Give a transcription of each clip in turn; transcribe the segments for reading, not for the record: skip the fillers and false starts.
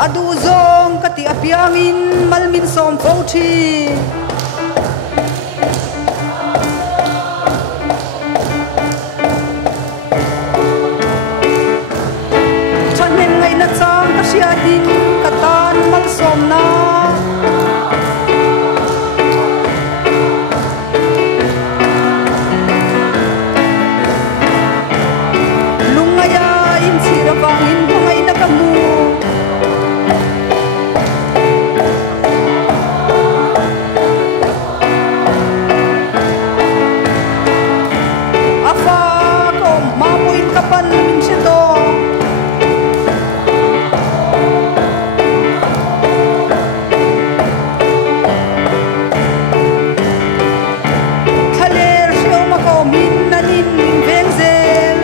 adu zong kati apiangin malmin som fauchi chanen ngai na chang ka sia din katan mal som na lungaya in sira bangin pangai na kamu kapan min siya thaler siya mako min nanin min vengzel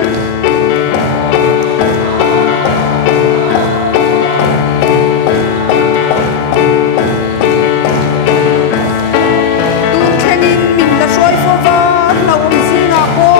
tun thenin min la soi fo va na um singa ko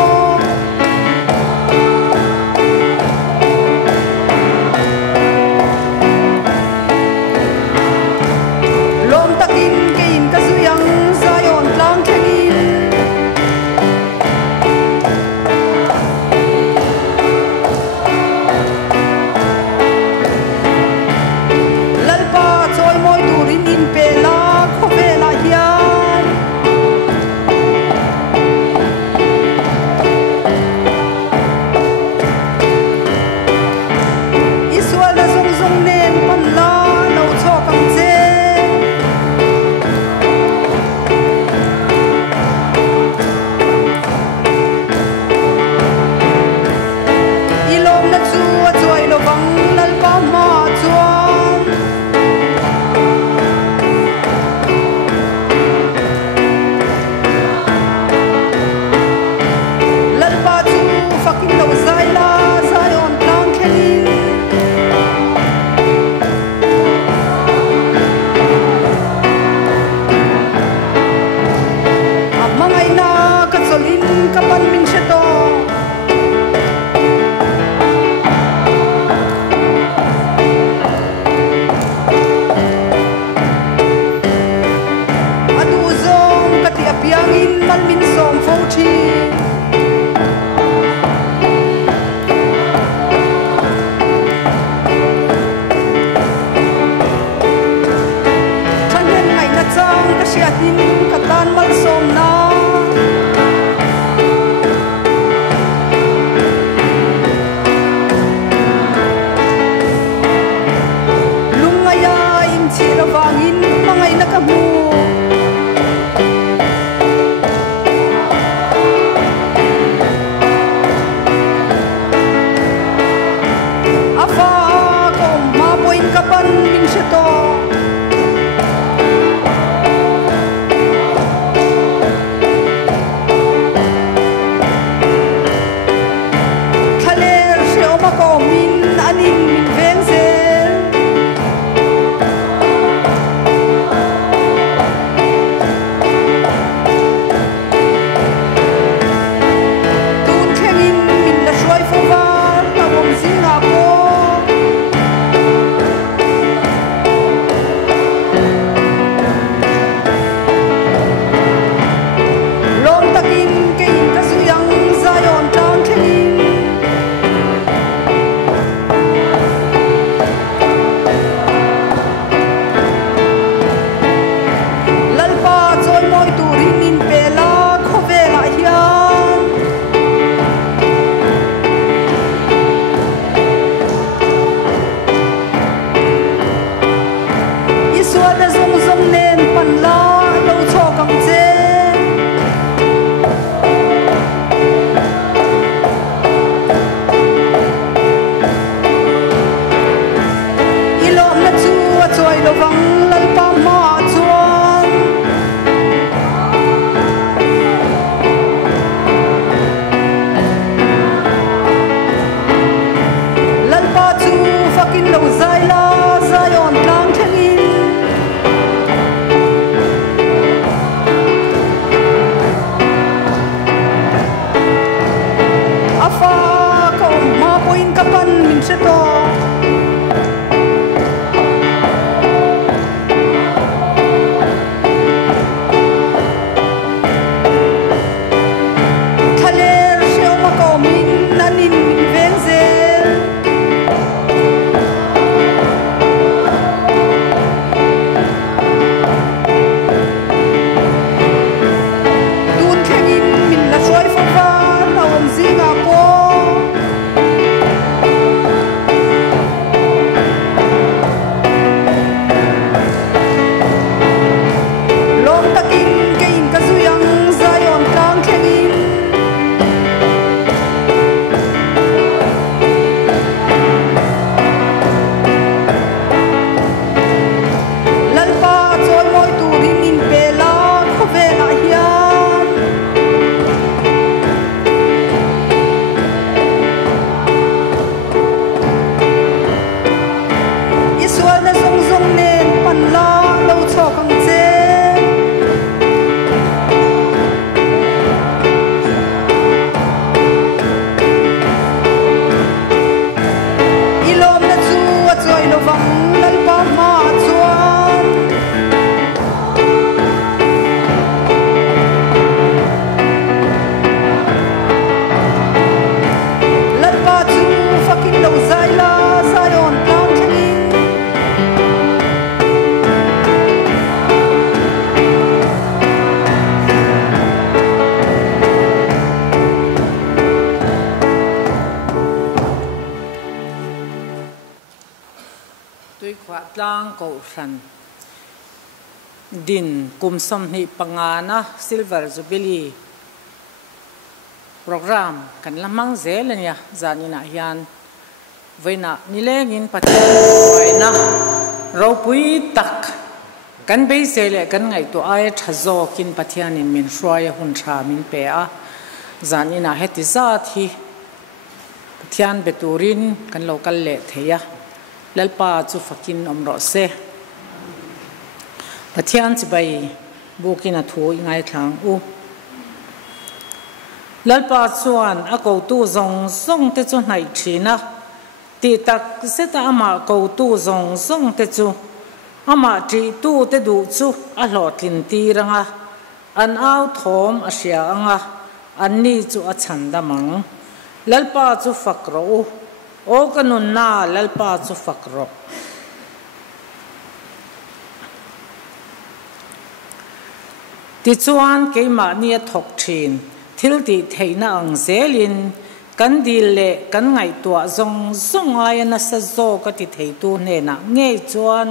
se to thaler se ma ko min nanin min ven zel tun khengin min la soi fa fa na om zinga ko lang ko san din kum som ni pangana silver jubilee program kan lamang zelania zanina hian voina nilengin pathiana ropui tak kan be sele kan ngai to ai thazo kin pathianin min hruaya hun tha min pe a zanina heti za thi pathian beturin kan local le theya lalpa chu fakin omro se pathian chi bai bukina thu ingai thlang u lalpa chuan a ko tu zong zong te chu nai thina ti tak seta ama ko tu zong zong te chu ama ti tu te du chu a hlotlin ti ranga an au thom a sia anga an ni chu a chanda mang lalpa chu fakro o kanun na lalpa chu fakro ti chuan keima nia thok thin thil ti theina ang zelin kan dil le kan ngai tua zong zong ai na sa zo ka ti thei tu ne na nge chuan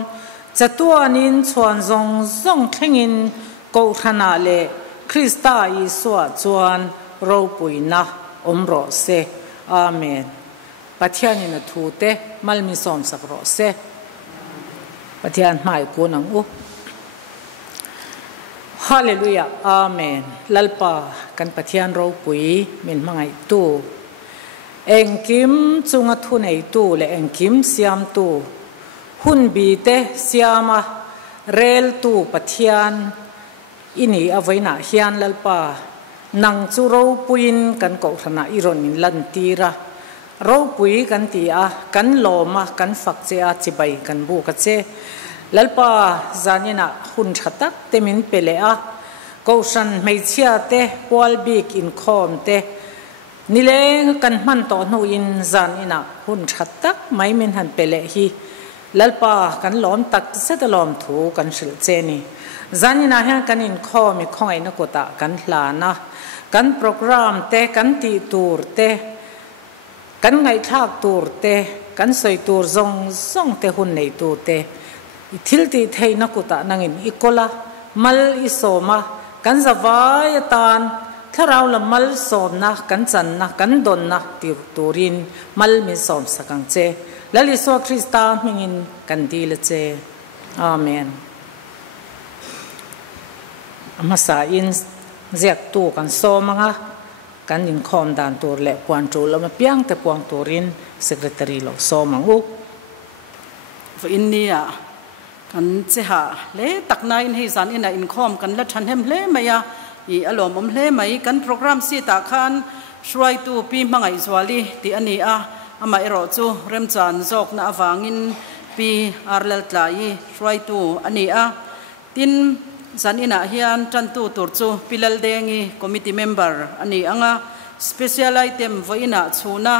chatuanin chuan zong zong thengin ko thana le krista iswa chuan ro puina omro se amen pathianin a thu te malmi som sakro se pathian mai ko nang u hallelujah amen lalpa kan pathian ro pui min mangai tu engkim chunga thu nei tu le engkim siam tu hun bi te siama rel tu pathian ini avaina hian lalpa nang chu ro puin kan ko thana iron min lan tira ro pui kan ti a kan loma kan fak che a chibai kan bu ka che lalpa zanina hun thatak temin pele a kosan meichia te pol big in khom te nileng kan man to nu in zanina hun thatak mai min han pele hi lalpa kan lom tak setalom thu kan sil che ni zanina ha kan in khomi khongai na kota kan hlana kan program te kan ti tur te kan ngai thak tur te kan soi tur zong zong te hun nei tu te thil ti theina kuta nangin ikola mal isoma kan zawai tan tharau la mal somna kan channa kan donna tir turin mal mi som sakang che lali so krista mingin kan dil che amen amasa in ziak tu kan somanga kan in khom dan tur le puan tu lama piang te puang turin secretary lo somangu for india kan che ha le takna in hi zan ina in khom kan la than hem hle maya I alom hle mai kan program si ta khan shrai tu pi mangai zwali ti ani a ama ero chu rem chan jok na awangin pi arlal tlai roi tu ani a tin zan ina hian tan tu tur chu pilal dengi committee member ani anga special item voina chuna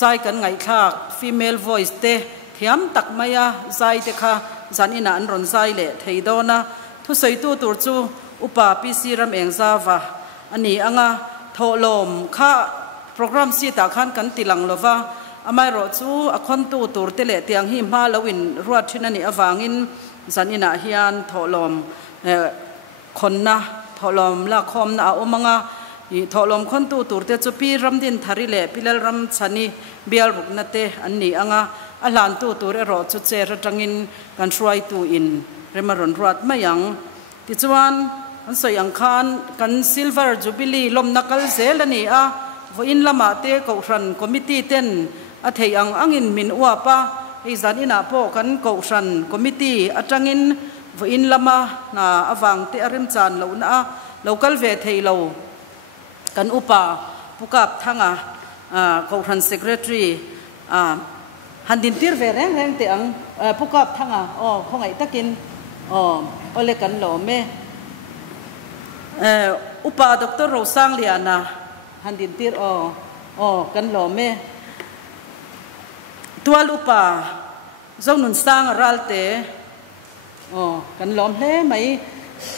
zai kan ngai thak female voice te thiam tak maya zai te kha zan ina an ron zai le theidona thu sei tu tur chu upa pc ram eng zawa ani anga tholom kha program si ta khan kan tilang lova amai ro chu akhon tu tur te le tiang hi ma lowin ruat thin ani awangin zan ina hian tholom khonna tholom la khom na omanga i tholom khon tu tur te chu pi ram din thari le pilal ram chani bial ruk na te anni anga alan tu tur ro chu che ra tangin kan try tu in remaron ruat mayang ti chuan an soyang khan kan silver jubilee lom nakal zel ani a voin lama te ko ran committee ten a theiang angin min uwa pa ei zan ina po kan ko ran committee atangin voin lama na awang te arim chan lo na local ve theilo kan upa pukap thanga ko ran secretary handin tir ve reng reng te ang pukap thanga khongai takin ole kan lo me upa dr rosang liana handin tir kan lo me tual upa zonun sang ralte kan lom hle mai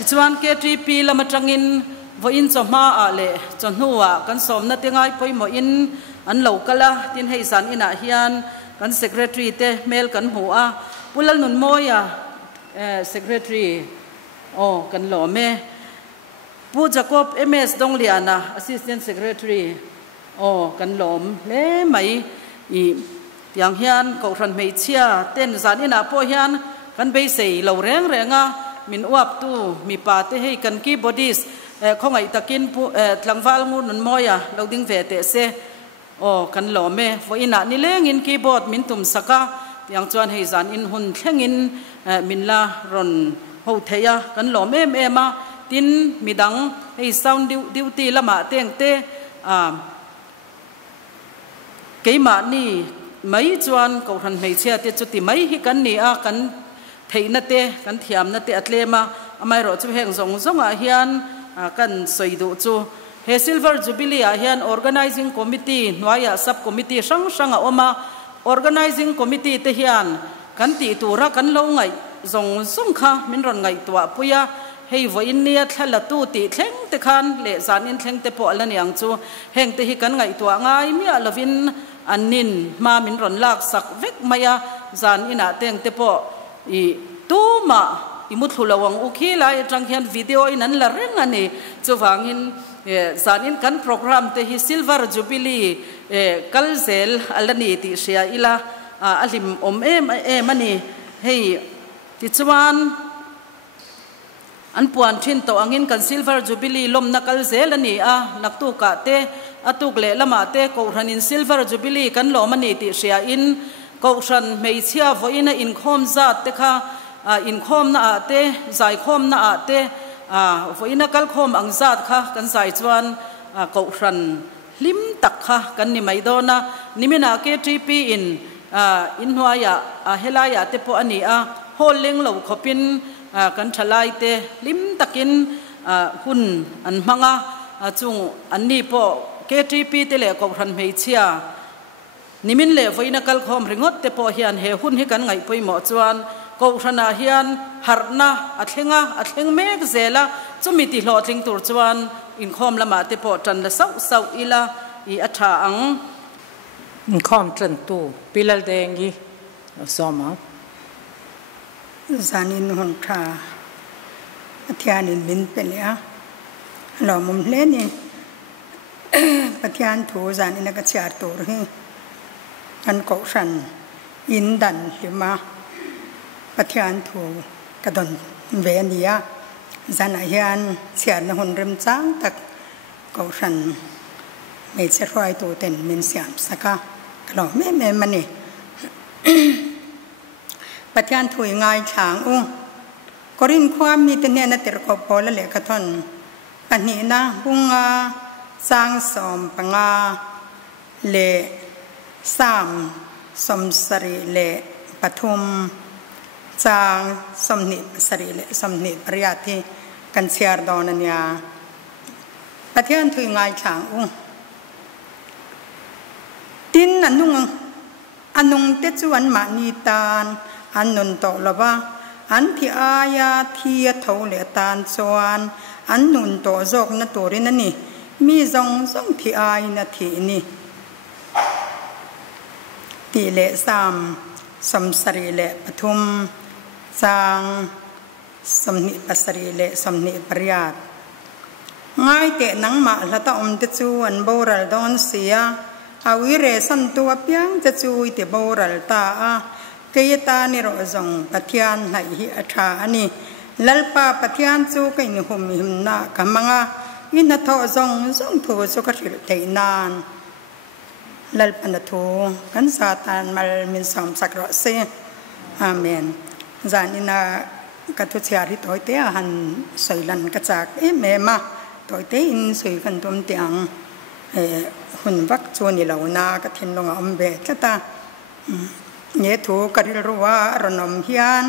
chuan KTP lamatangin voin choma ale chonhuwa kan somna tengai poimo in an lokala tin hei san ina hian kan secretary te mail kan hua pulal nun moya secretary kan lo me pu jacob ms dongliana assistant secretary kan lom le mai i yang hian ko ran mei chia ten zan ina po hian kan be sei lo reng renga min uap tu mi pa te hei kan ki bodies khongai takin pu tlangwal ngu nun moya loading ve te se kan lo me vo ina ni leng in keyboard min tum saka yang chuan hei zan in hun thlengin min la ron ho theya kan lo me ma tin midang hei sound duty lama teng te keima ni mai chuan ko ran mei chia te chuti mai hi kan ni a kan theina te kan thiam na te atlema amai ro chu heng zong zonga hian kan soidu chu he silver jubilee hian organizing committee noya sub committee sang sanga oma organizing committee te hian kan ti tura kan lo ngai zong zong kha min ron ngai tua puya hei voin nia thala tu ti thleng te khan le zan in thleng te po ala niang chu heng te hi kan ngai tua ngai mi alovin anin ma min ron lak sak vek maya zan ina teng te po i tu ma imut hulawang ukhi lai tang hian video in an la reng ani chuwangin zanin kan program te hi silver jubilee kalzel alani ti sia ila alim em ani hei ti chuan an puan thin to angin kan silver jubilee lom na kalzel ani naktu ka te atuk le lama te ko ranin silver jubilee kan lo mani ti sia in ko ran mei chia voina in khom zat te kha in khom na ate zai khom na ate voina kal khom ang zat kha kan zai chuan ko ran lim tak kha kan ni mai dona nimina KTP in hnuaya helaya te po ani holding lo khopin kan thalai te lim takin hun an manga chung anni po KTP te le ko ran mei chia nimin le voina kal khom ringot te po hian he hun hi kan ngai poimo chuan ko rana hian harna athleng mek zela chumi ti hlo tling tur chuan in khom lama te po tan la sau ila i atha ang in khom tran tu pilal dengi soma zanin hon tha athianin min pelia lo mum hle ni pathian thu zanin ka chiar tur hi kan ko ran in dan hima pathian thu kadon ve ania zana hian chiar na hon rem chang tak ko ran mei che roi tu ten min siam saka lo me mani pathian thu ngai thang korin khwam mi te ne na ter ko pol le ka thon pani na bunga sang som panga le สามสมสรีเลปทุมจางสมนิสรีเลสมนิปริยัติกันเชียร์ดอนัญญาประเทศถุยง่ายฉางตินอันนุ่งเตจวนมานีตานอันนุนโตละว่าอันที่อายาที่เท่าเลตานสวนอันนุนโตจกนัตัวนั้นนี่มีจงที่อายนาทีนี่ตีเลสามสมสรีเลปทุมจางสมนิปสรีเลสมนิปริยัติง่ายเตะนังมาละตอมเตจวนโบราณดอนเสียอาวิเรสันตัวเพียงจะช่วยเตโบรัลตาเกยตานิโรจงปฏิญาณในหิอัฐานีลัลปาปฏิญาณจูกินหุมหิมนากำมังอินทอจงทูสุขสิลเทนานลัลปันทูกันซาตานมัลมินสมสักรเสอาเมนจานินากัตุเชียริตอยเตอหันสวยลันกระจากเมมาตอยเตอินสวยกันตุมเตียงหุ่นวักชวนนี่เหล่านากระเทนลงอมเบกตาเนี่ยถูกกริลรัวรนมเฮียน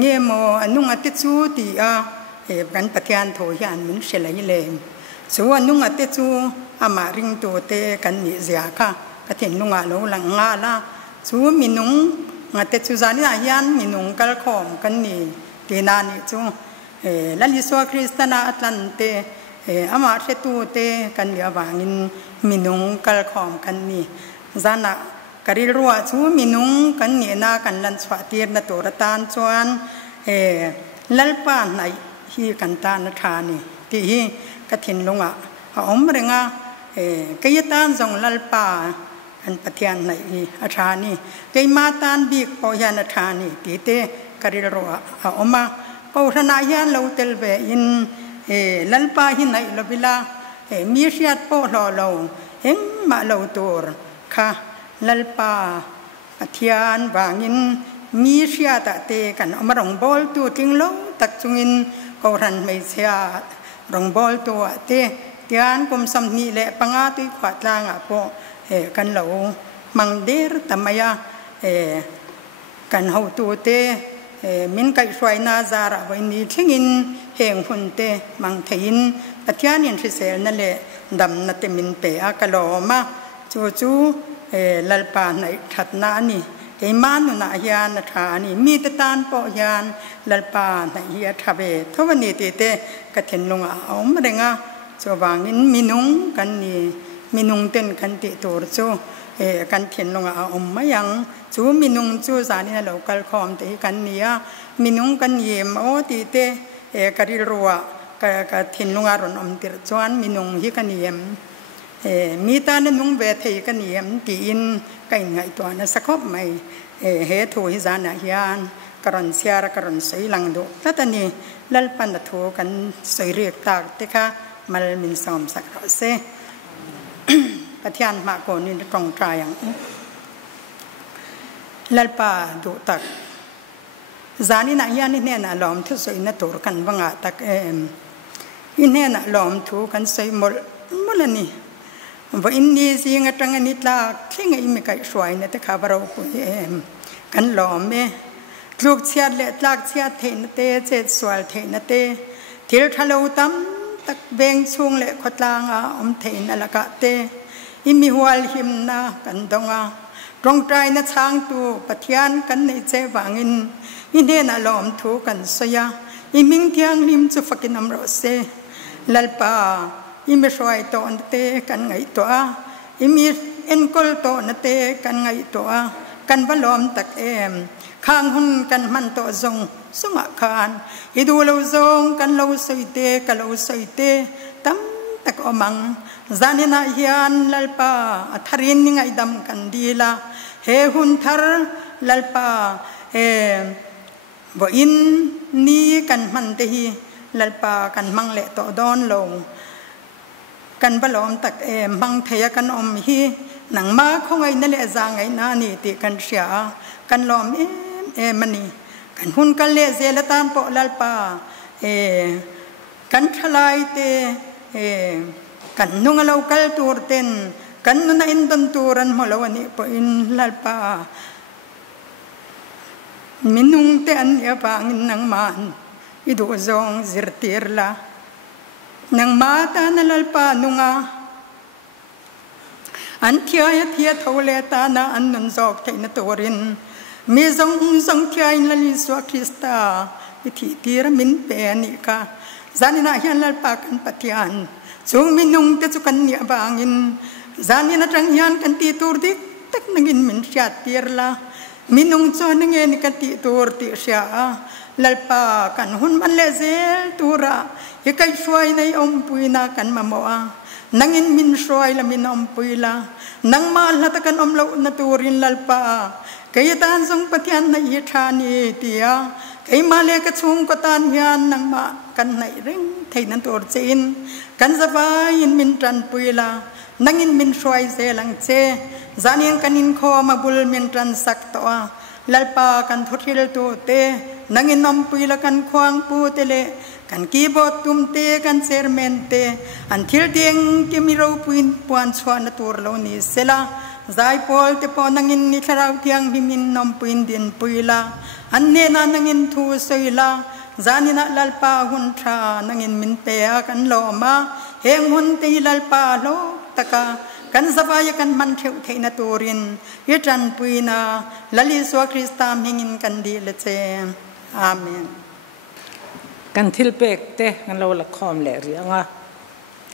เงี้ยโมนุ่งอติจูตีกันปฏิญาณโถยันมันเฉลยเลยส่วนนุ่งอติจูอามาริงตัวเตกันนิเสียค่ะกระเทนลงอาโลหลังงาละส่วนมินุ่งอติจูจานิอายันมินุ่งกัลคอมกันนี่เตนานิจูลัลิสวาคริสตนาอัตลันเตอามาเชตูเตกันเดียววางินมินุงกัลคอมกันนี่จานะกริรัวชูมินุงกันนี่นากันลันสวาตีนตัวรตานชวนลัลปานในฮีกันตานทานี่ที่ฮีกระถินลงอมเริงกยตานจงลัลปาอันปฏิญาณในฮีอาชานี่กยมาตานบีกปอยานทานี่ตีเตกริรัวอมมาปูชนายันเราเตลเวอินลัลปาหินในลบิลามีเสียดโปหล่อเราเอ็งมาเราตัวค่ะลัลปาปฏิญาณวางินมีเสียตะเตกันอมรองบอลตัวทิ้งลงตักจุงินเขารันไม่เสียรองบอลตัวเตเตียนกุมสัมนีเละปังอาตุยขวาดลางโปกันเรามังเดรตมยากันเฮาตัวเตมินไก่สวยนาจาระวันนี้ทิ้งินเฮงหุ่นเตมังเทินปฏิญาณที่เสนั่นแหละดำนัดมินเปอากะโลมาจูลัลปาในถัดนานี่ไอ้มานุนาญาณฐานี่มีตตานปอยานลัลปาในเฮียทับทวันนี้เตกระเทนลงเอามาเด้งจวางนินมินุงกันนี่มินุงเต้นกันติตัวจูกันเทนลงเอามายังจูมินุงจูสานี่เรากัลคอมเตกันเนี่ยมินุงกันเยี่ยมโอตีเตกริรัวกะเทนลงารอนอมติรจวนมินุงฮิกันเยี่ยมมีตาเนนุงเวทีกันเยี่ยมตีอินกันไงตัวนั้นสักคบไม่เหตุหิจานาฮิอันกรอนเสียร์กรอนสวยหลังดูแล้วตอนนี้ลัลปันทูกันสวยเรียกตากเตค่ะมัลมินสอมสักเสปฏิญาณมาโกนินตรงใจอย่างลัลปาดูตักจานินาญาณิเนี่ยนะล้อมทุสวยนัตัวกันว่างตักอินเนี่ยนะล้อมทูกันสวยมลนี่ว่าอินนี้สิงห์จังนิดลากที่ไงไม่ไกลสวยเนี่ยแต่ข้าพเราคุยกันล้อมลูกเชียดเล็ดลากเชียดเทนเตเจ็ดสวยเทนเตทิลทะเลตั้มตักเบงช่วงเล็ขดลางอมเทนละกะเตอิมิหัวหิมนากันดงตรงใจนะช้างตูปฏิญาณกันในเจวังอินเนี่ยนะล้อมทูกันสยาอิมิงเทียงลิมจุฟักินน้ำรสเซลัลปาอิมิสวยโตนเตกันไงตัวอิมิเอ็นกอลโตนเตกันไงตัวกันบล้อมตักข้างหุ่นกันมันโตจงสงคานอิดูเราจงกันเราสวยเตกันเราสวยเตตั้มตักอมังจานินาเฮียนลัลปาทารินนิงไอดำกันดีละเฮหุ่นทาร์ลัลปาบ่อินนี้กันมันเตฮีลัลปากันมังเละโตดอนลงกันบล้อมตักมังเทียกันอมฮีหนังมาของไอ้นั่นแหละจางไอ้นานี่ติกันเสียกันล้อมมันนี่กันหุ่นกันเละเจลตามปอลัลปากันทลายเตกันนุ่งเรากัลตูร์เต็น kan nu na indon turan molawani po in lalpa minung te an ya pangin nang man idu zong zirtirla nang mata na lalpa nunga an thia thole ta na an nun zok thai na turin mi zong thia in lali swa Krista ithi tira min pe ni ka zanina hian lalpa kan patian chung minung te chu kan ni bangin zanina tang hian kan ti tur dik tak nangin min shat tirla minung cho nange ni kan ti tur ti sha lalpa kan hun man le zel tura ye kai shwai nei om puina kan mamoa nangin min shwai la min om puila nang mal na ta kan om lo na turin lalpa kay tan song patian na ye thani tia kay male ka chung ko tan hian nang ma kan nai ring thei nan tur chin kan zabai in min tran puila nangin min shwai zelang che zanin kanin kho mabul min tran sak to lalpa kan thothil tu te nangin nom puila kan khwang pu tele kan keyboard tum te kan chairman te an thil ding ki mi ro puin puan chwa na tur lo ni sela zai pol te po nangin ni tharau tiang himin nom puin din puila an ne na nangin thu soila zanina lalpa hun tha nangin min pe kan lo ma heng hun te lalpa lo taka kan zavaya kan man theu theina turin yetran puina lali swa Krista mingin kan di le che amen kan thil pek te kan lo la khom le ri anga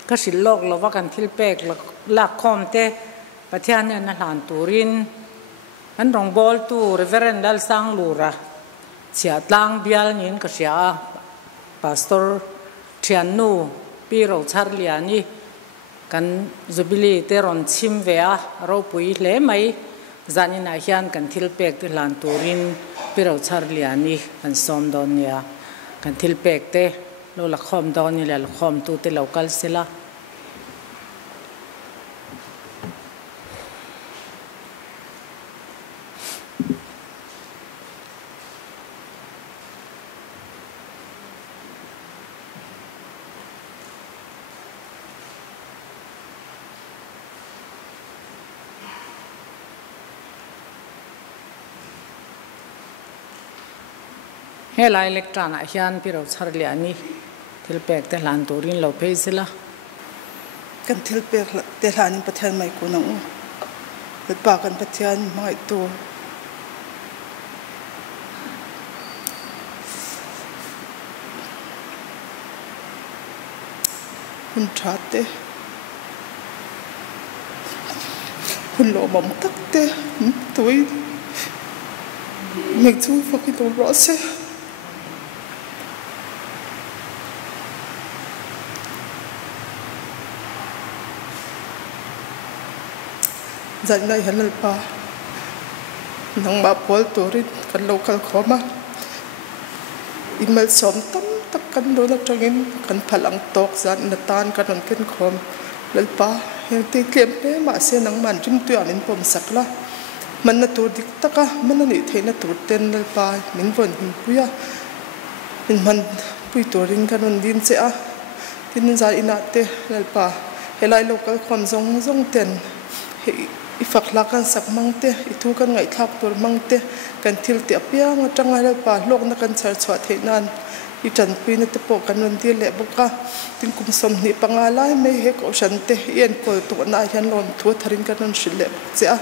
ka sil lok lo wa kan thil pek la khom te pathian ne na hlan turin an rong bol tu reverend dal sang lura chia tlang bial nin ka sia pastor thiannu pi ro char liani kan zubili te ron chim vea ro pui hle mai zanina hian kan thil pek te hlan turin pi ro char liani kan som don nia kan thil pek te lo la khom don ni la khom tu te local sela hela electron a hian pi ro char liani thil pek te hlan turin lo phei sela kan thil pek te hlan pathian mai ko nang u pa kan pathian mai to hun thate hun lo mom tak te toi mek chu fucking to rose dạy này hắn là nang ba pol torin kan local khoma email som tam tak kan do na trangin kan phalang tok zan na tan kan on ken khom lalpa heng te kem te ma se nang man rim tu anin pom sakla man na tur dik taka man na ni theina tur ten lalpa min von him puya in man pui torin kan on din che a tin za ina te lalpa helai local khom zong ten ifakla kan sak mangte itu kan ngai thak tur mangte kan thil te apia nga tanga la pa lok na kan char chwa theinan i tan pin te po kan non ti le boka tin kum som ni pangala me he ko shante yen ko to na hian lon thu tharin kan non shile cha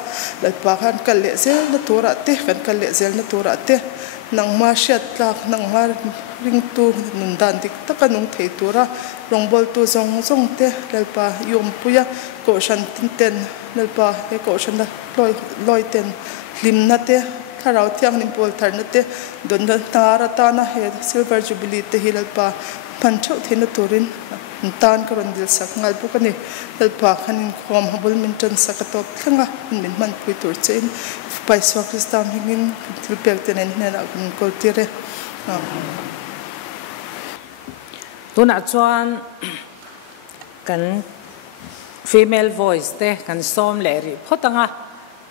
la pa kan kal le zel na tura te kan kal le zel na tura te nang ma shat lak nang ma ring tu nun dan dik takanung thei tura rongbol tu zong te lalpa yom puya ko shan tin ten lalpa he ko shan da loi ten lim na te tharau thiang nim pol thar na te don da tara ta na he silver jubilee te hilalpa pancho thena turin tan karon dil sak ngal pu kani lalpa khanin khom habul min tan sakatop thanga min man pui tur chen pai so kristam hingin til pek ten ne na kol tire tuna chuan kan female voice te kan som le ri photanga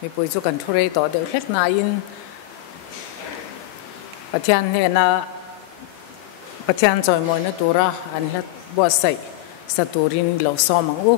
mi pui chu kan thurei to de hlek na in pathian he na pathian choi moi na tura an hlat bo sai saturin lo somang u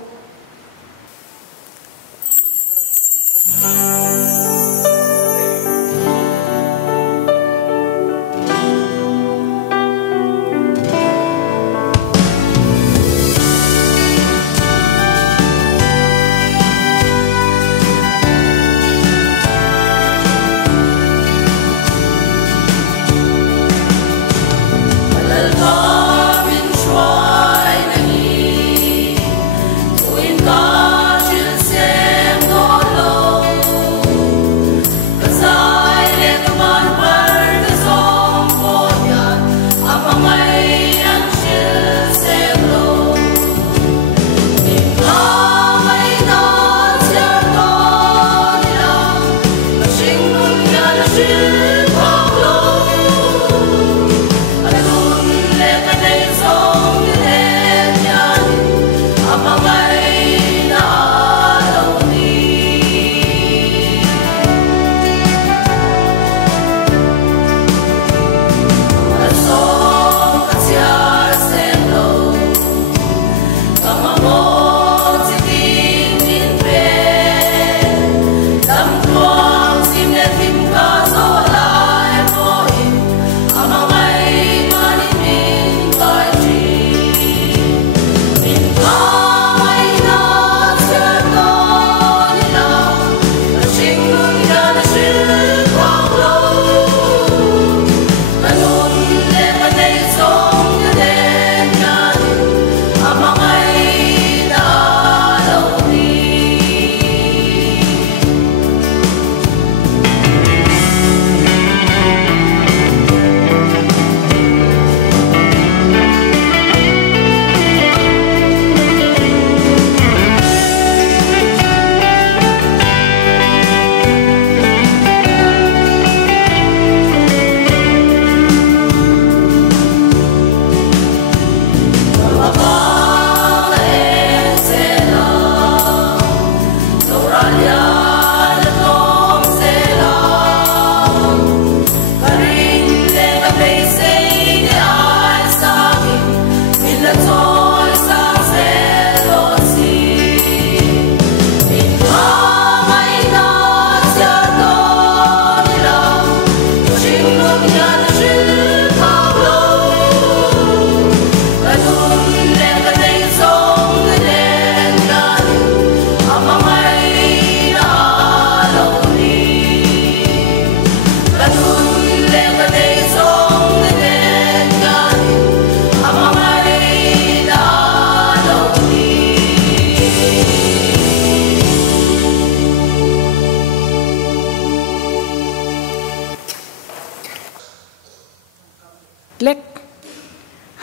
เล็ก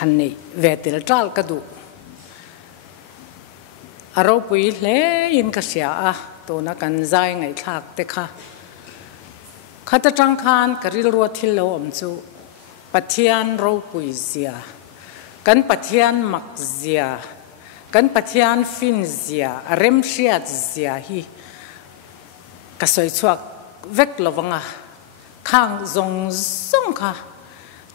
หันนี่เวติลจัลกระดูเราปุยเล่ยินกษยาตัวนักการใจไงทักเตค่ะข้าตจังคานกริลรัวทิลโลอมจูปัทยานเราปุยเสียกันปัทยานมักเสียกันปัทยานฟินเสียเริ่มเสียเสียฮีกสอยชวกเวกลวังอ่ะข้างซงค่ะ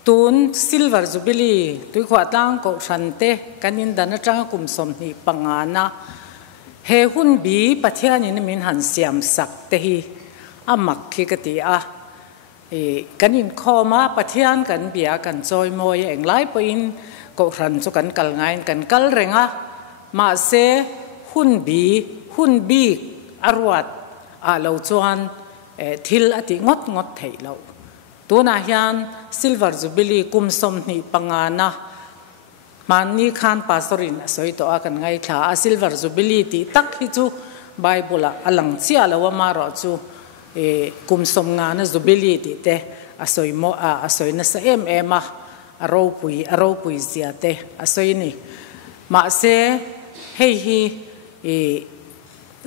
ตูนซิลเวอร์จูบิลีตุยขวดตั้งกชันเตกันยินดันจังกุมสมนีปังอานะเฮหุ่นบีปัทยานินมินหันเสียมสักเตฮีอามักขี้กติอากันยินข้อมาปัทยานกันเบียกันจอยมวยเองไล่ไปอินกชันสุกันกัลไงกันกัลเรงะมาเซหุ่นบีอรวดอาเลวจวนทิลอติงดไทยเราตัวนาฮิอันซิลเวอร์จูบิลีกุมสมนีปังอานะมันนี่ขันปัสรินสวยตัวกันไงท่าซิลเวอร์จูบิลีที่ตักฮิจูไบเบิลอลังเชียลว่ามาราจูกุมสมงานจูบิลีที่เตสวยโมสวยนัสเอ็มอารมณ์ปุยเสียเตสวยนี่มาเซเฮี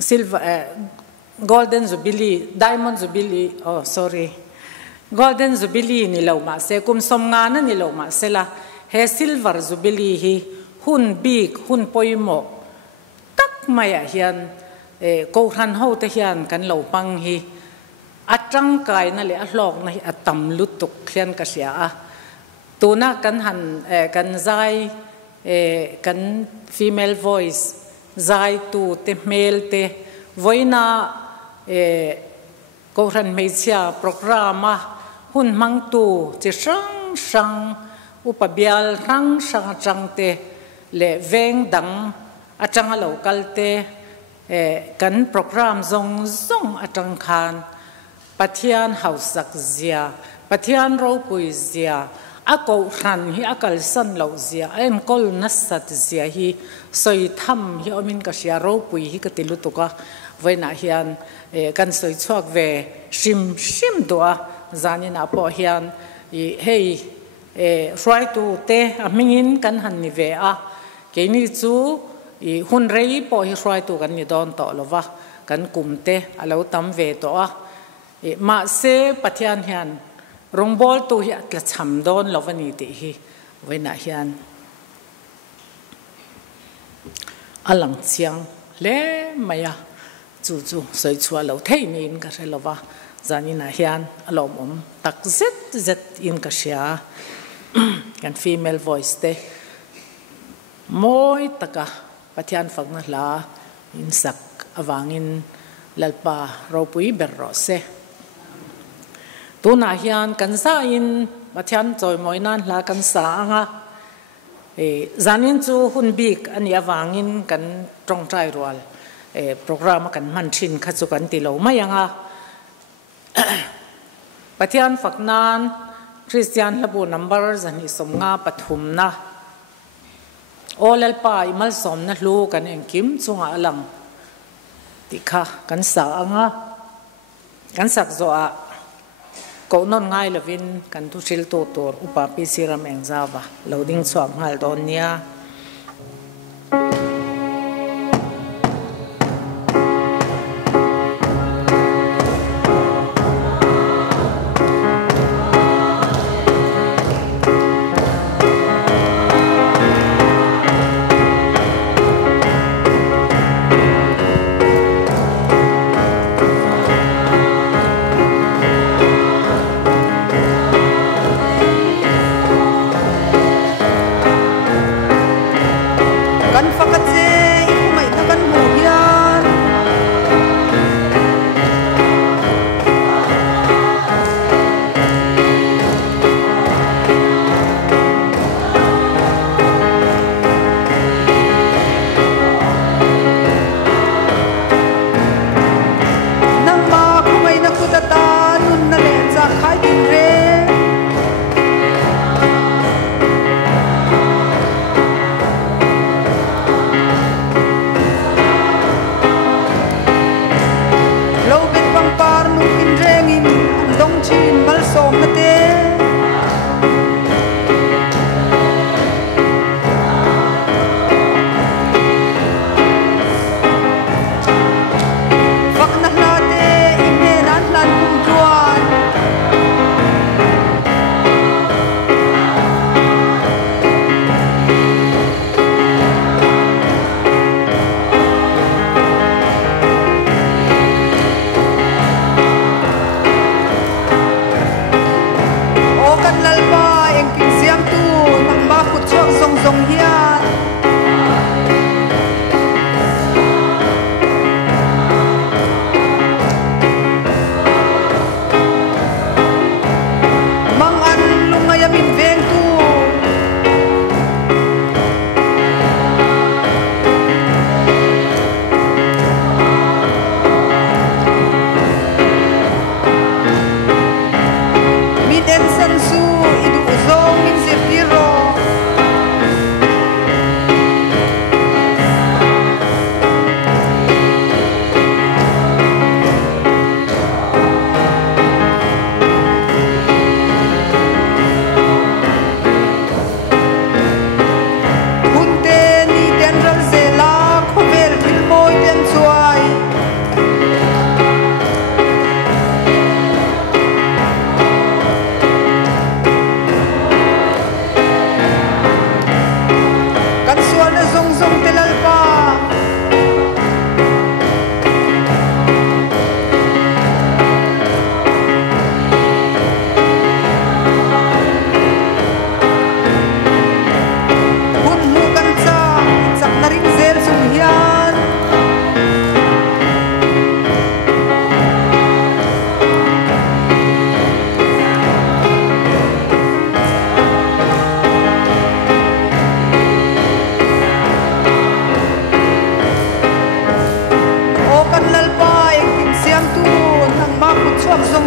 ซิลเวอร์golden jubilee diamond jubilee golden jubilee ni lo ma se kum som nga na ni lo ma se la he silver jubilee hi hun big hun poimo tak maya hian ko ran ho te hian kan lo pang hi atang kai na le a hlok na hi atam lutuk khian ka sia a tuna kan han kan zai kan female voice zai tu te male te voinaก็รันไม่เชื่อโปรแกรมหุ่นมังตูจะช่างอุปบิลรังช่างจังเตเลเวงดังอาจังเหล่ากัลเตกันโปรแกรมซงอาจังคานปัทยานเฮาสักเสียปัทยานเราปุยเสียอากูรันฮีอากัลสันเหล่าเสียเอ็นกอลนัสสัตเสียฮีสอยทำฮีอมินกษยาเราปุยฮีกติลุตุกะไว้นาฮิอันกันสวยชวกเวชิมตัวจานินาพอฮิอันเฮ้ฟรายตูเตอมิงินกันหันนิเวะเกนิจูหุ่นเรย์พอฮิฟรายตูกันนิดอนต่อลวะกันกุมเตอแล้วตั้มเวตัวมาเซปัทยานฮิอันรงบอลตัวฮิอัตละชัมดอนลวะนิติฮิไว้นาฮิอันอลังเชียงเล่ไม่ยาจู่สวยชัวเราเท่นี้อินกับเราว่าจานินาฮิอันอารมณ์ตักเจ็ดอินกับเสียกัน female voice เตมอยตะกะปัทยานฝังนั่นละอินสักอวังอินลลปาเราปุยเบรอเซตัวนาฮิอันกันซาอินปัทยานจอยมอยนั่นละกันสางะจานินจูหุ่นบิกอันนี้อวังอินกันตรงใจรัวโปรแกรมกันมันชินขัดสุกันติโลไม่ยังปฏิอันฝักนานคริสเตียนระบุนัมเบอร์จันนิสมงาปฐุมนะโอเลลปาอิมัลสมนะลูกันเองคิมจุงอาลังติค่ะกันสักกันสักโซอาก็นอนง่ายเลยวินกันทุชิลโตโตอุปาปิสิรามเองซาบะเราดิ้งสวมหัลโดนเนีย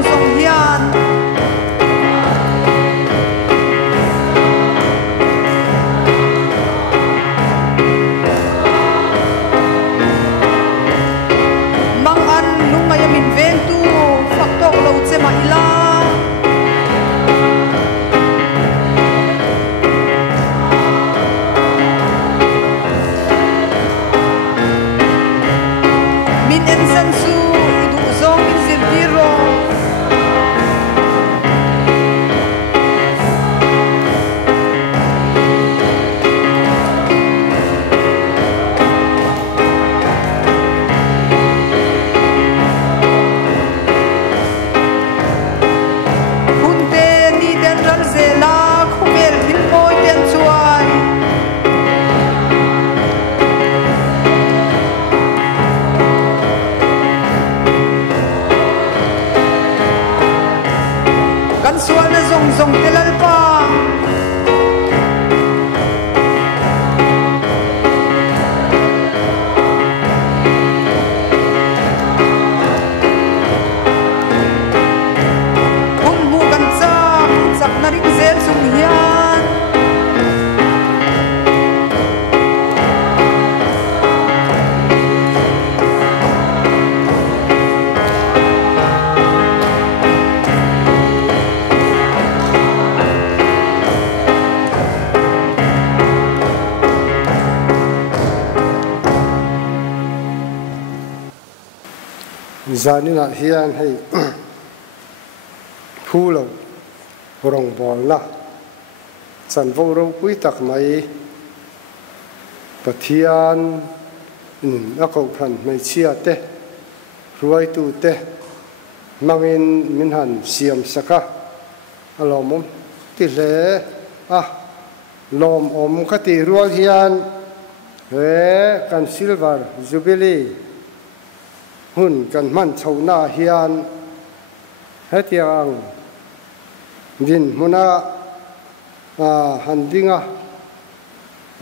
zong hian mang an lung mai min ven tu fak tok lo che ma ila min en san su du zong min zir biro hunte ni den ral zela khumel thil poi ten chuai kan sual na zong zong telal pa hun mu kan sak na ring zel sung hian zanina hian hei phulo rong bol na chan vo ro pui tak mai pathian a ko phan mai chia te ruai tu te mangin min han siam saka alomum ti le a lom om khati rual hian he kan silver jubilee hun kan man chona hian hetiang din huna handinga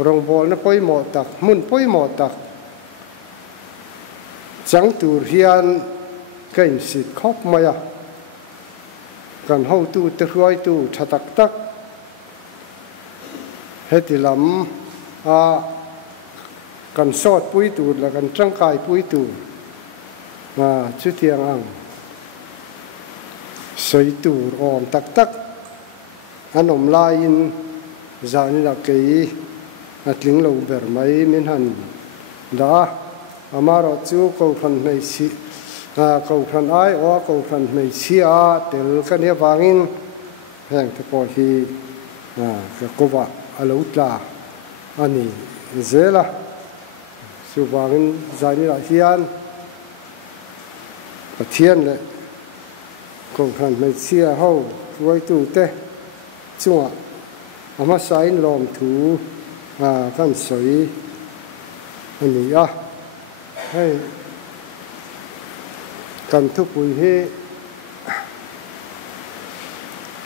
rong bol na poimo tak mun poimo tak chang tur hian kain sit khop maya kan ho tu te huai tu thatak tak hetilam kan sot pui tu la kan trangkai pui tu chú thiang ang soi tur om tak tak anom lain zani la kei atling lo ber mai min han da amaro chu ko phan nei si ko phan ai o ko phan nei si a tel kan he wangin heng te ko hi ka ko wa alo tla ani zela su wangin zani la hian pathian le ko phan mai chia ho ruai tu te chunga ama sain lom thu kan soi ani a hei kan thu pui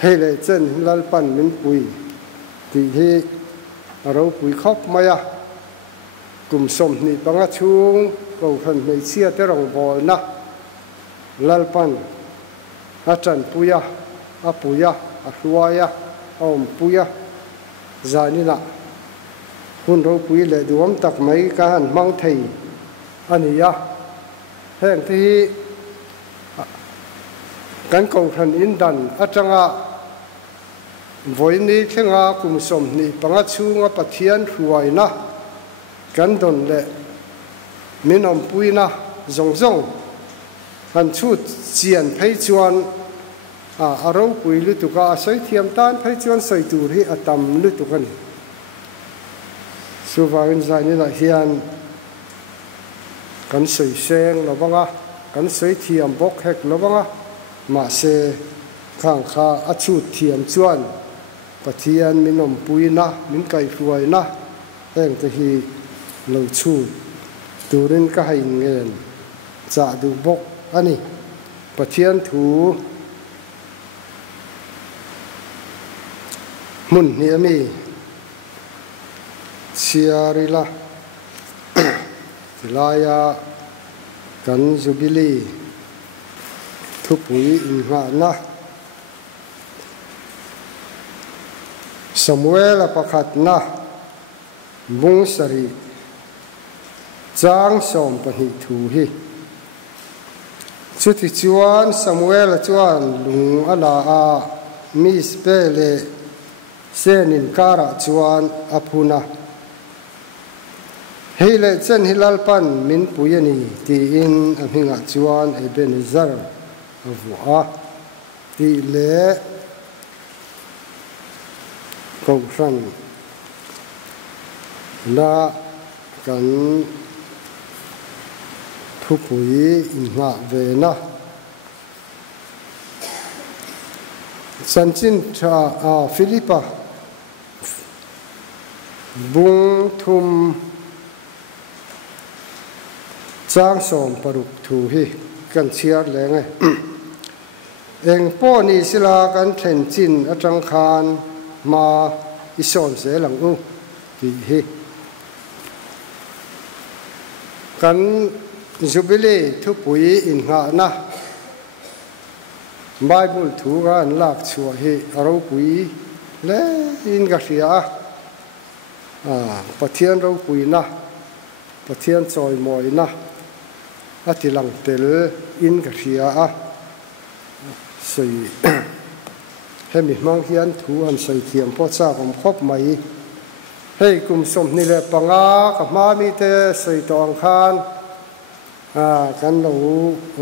he le chen lal pan min pui ti he aro pui khop maya kum som ni panga chung ko phan mai chia te rong bol na lalpan achan puya apuya ahluaya om puya zanina hun ro pui le duam tak mai ka han mang thei ania heng thi kan ko than in dan atanga voini thenga kum som ni panga chunga pathian ruaina kan don le minom puina zong zong han chut chian phei chuan aro pui lu tu ka soi thiam tan phei chuan soi tur hi atam lu tu kan suwain zani la hian kan soi seng lawanga kan soi thiam bok hek lawanga ma se khang kha achut thiam chuan pathian minom puina min kai hruaina heng te hi lo chu turin ka hai ngen cha du bok ani pathian thu mun ni ami siarila tilaya kan jubilee thu pui in nga na Samuel pakhat na mung sari chang som pahnih thu hi chuti chuan Samuel chuan lung ala a Mizpe le senin kara chuan aphuna hele chen hilal pan min puyani ti in amhinga chuan Ebenezer avua ti le kongsan na kan thu pui in nga ve na sanchin cha Philippa bung thum chang som paruk thu hi kan chiar le nge eng po ni sila kan thlen chin atang khan ma ison se lang u ti hi kan jubilee thu pui in nga na Bible thu gan lak chua hi aro pui le in ga ria pathian ro pui na pathian choi moi na atilang tel in ga ria sei hemi mang hian thu an sei thiam po cha kom khop mai hei kum som ni le panga ka ma mi te sei tong khan kan lo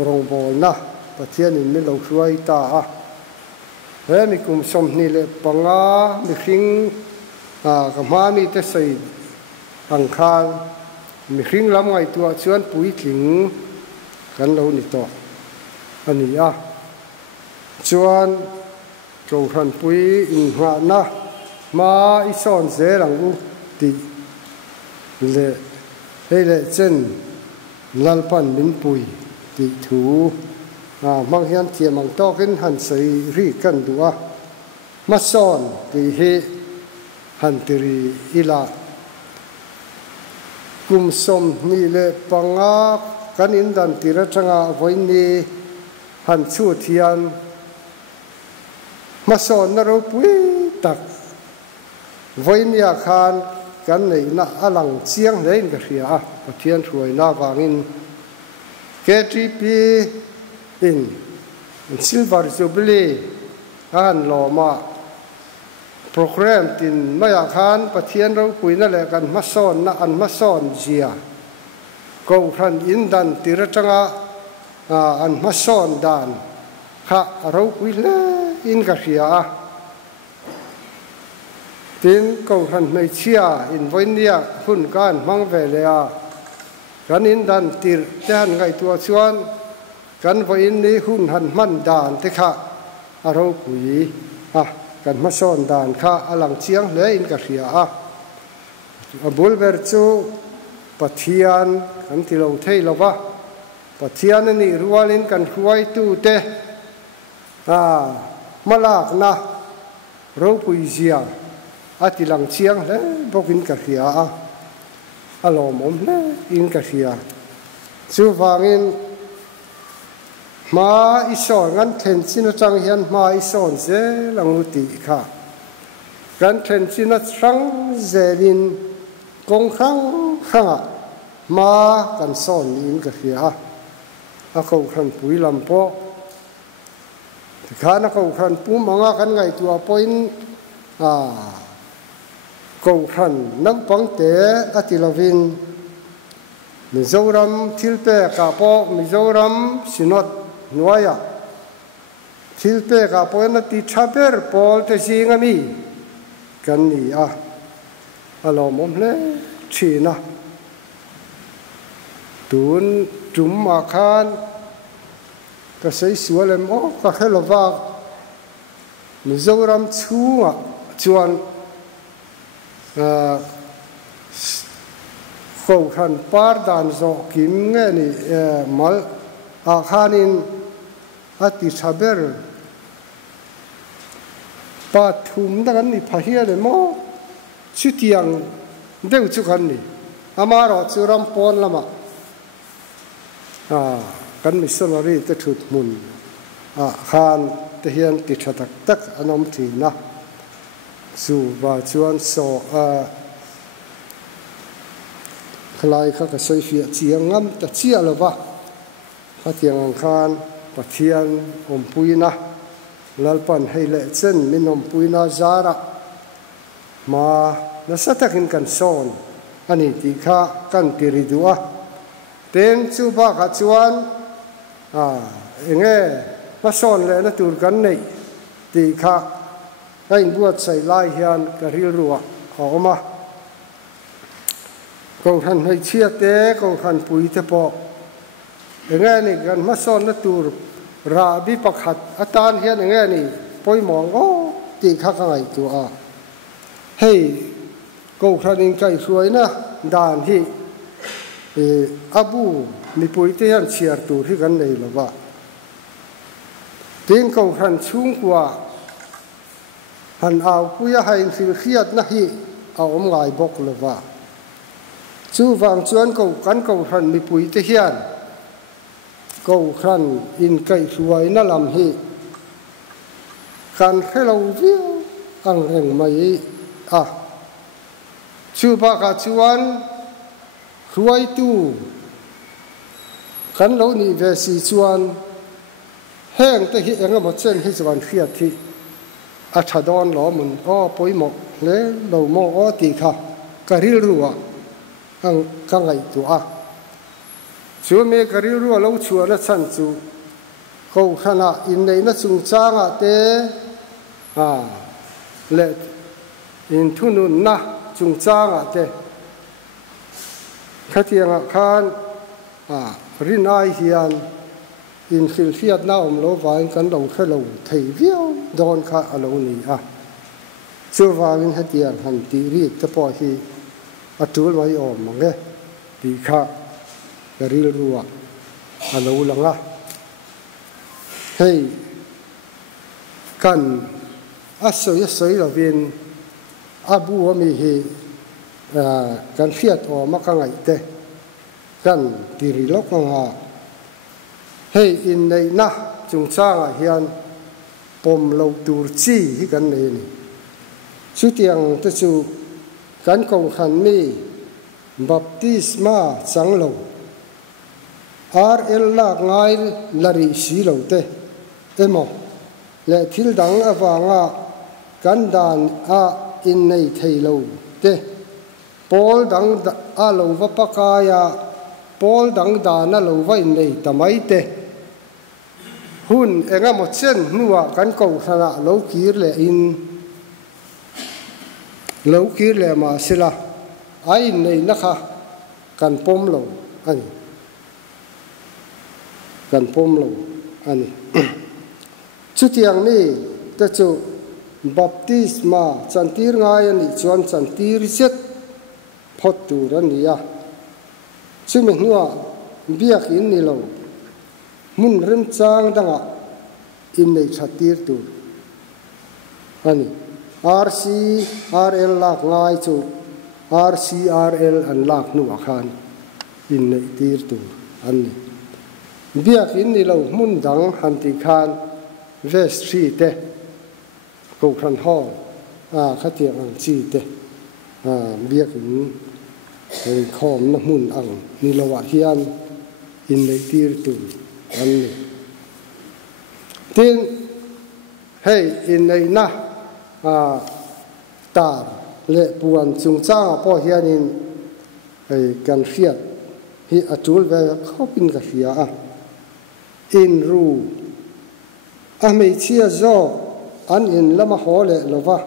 rong bol na pathian in mi lo khuai ta hemi kum som ni le panga mi hring ka ma mi te sei ang khan mi hring lam ngai tua chuan pui tling kan lo ni to ani chuan trâu thần pui in hoa na ma ison dễ lang u ti le hay le chen lalpan min pui ti thu mang hian thiam mang to kin han sei ri kan duwa ma son ti he han tiri ila kum som ni le panga kan in dan tira changa voini han chu thian ma son na ro pui tak voinia khan kan nei na alang chiang lein ka ria pathian ruai na wangin KTP in silver jubilee an loma program tin maya khan pathian ro pui na le kan ma son na an ma son zia ko khan in dan tira changa an ma son dan kha ro pui le in ka ria tin ko han mai chia in voinia hun kan mang ve le kan in dan tir tan ngai tua chuan kan voin ni hun han man dan te kha aro pui kan ma son dan kha alang chiang le in ka ria abul ber chu pathian kan tilo thei lova pathian ni rualin kan huai tu te malak na ro pui zia atilang chiang le bokin ka ria alom om le in ka ria chu wangin ma ison ngan thlen chin atang hian ma ison ze languti kha kan thlen chin atang zelin kong khang khanga ma kan son in ka ria ko khan pui lam po khana ko khan pu manga kan ngai tua point ko khan nam pang te atilovin Mizoram thilpe ka po Mizoram sinot nuaya thilpe ka po na ti chaper pol te singami kan ni alomom le china tun tum ma khan ka sei sualem ka helova Mizoram chunga chuan khâu khan par dan zo kim nge ni mal khanin ati saber pa thum da kan ni phahia le mo chutiang deu chu kan ni amaro churam pon lama kan missionary te thut mun khan te hian ti tha tak tak anom thina zu wa chuan so khlai kha ka sei fia chiangam ta chia lova hatiang khan pathian ompuina lalpan heile chen min ompuina zara ma nasatakin kan son ani ti kha kan tiridua ten chu ba ka chuan enge ma son le na tur kan nei ti kha kain buat sai lai hian ka ril ruwa oma kong han hei chia te kong han pui te po enge ni kan ma son na tur ra bi pakhat atan hian enge ni poimong ti kha ka ngai tu a hei kong han in kai suai na dan hi abu mi pui te hian chiar tur hi kan nei lova tin kong han chung kwa han au puya hain fil khiat na hi a om ngai bok lova chu wang chuan ko kan ko han mi pui te hian ko khan in kai suai na lam hi kan khelo vi ang reng mai chu ba ka chuan ruai tu kan lo ni ve si chuan heng te hi anga mo chen hi chuan khiat thi a thadon lo mun poimo le lo mo ti kha karil ruwa ang kangai tu chu me karil ruwa lo chua na chan chu ko khana in nei na chung changa te le in thunun na chung changa te khatianga khan rin ai hian in khil fiat na lo vai kan lo khelo thei viau don kha alo ni chu wangin hatiang han ti ri te po hi atul mai om mange ti kha karil ruwa alo langa hei kan asoi lovin abu mi hi kan fiat o makangai te kan tiri lok nga hei in nei na chung changa hian pom lo tur chi hi kan nei ni chu tiang te chu kan kong khan mi baptisma changlo RL la ngai lari si lo te emo le thil dang awanga kan dan in nei thei lo te Paul dang a lo va pakaya Paul dang da na lo va in nei tamai te hun enga mo chen nuwa kan ko thana lo kir le in lo kir le ma sila ai nei na kha kan pom lo ani kan pom lo ani chu tiang ni ta chu baptisma chantir ngai ani chuan chantir set phot tur ania chumi nuwa biak in ni lo mun rem chang danga in nei thatir tur ani RC RL lak ngai chu RCRL an lak nuwa khan in nei tir tur ani biak in ni lo mun dang han ti khan verse 3 te ko khan ho khatiang ang chi te biak in khom na mun ang ni lawa hian in nei tir tu an ni tin hei in nei na tar le puan chung changa po hian in kan fiat hi atul ve khopin ka hia in ru mei chia zo an in lama hole lova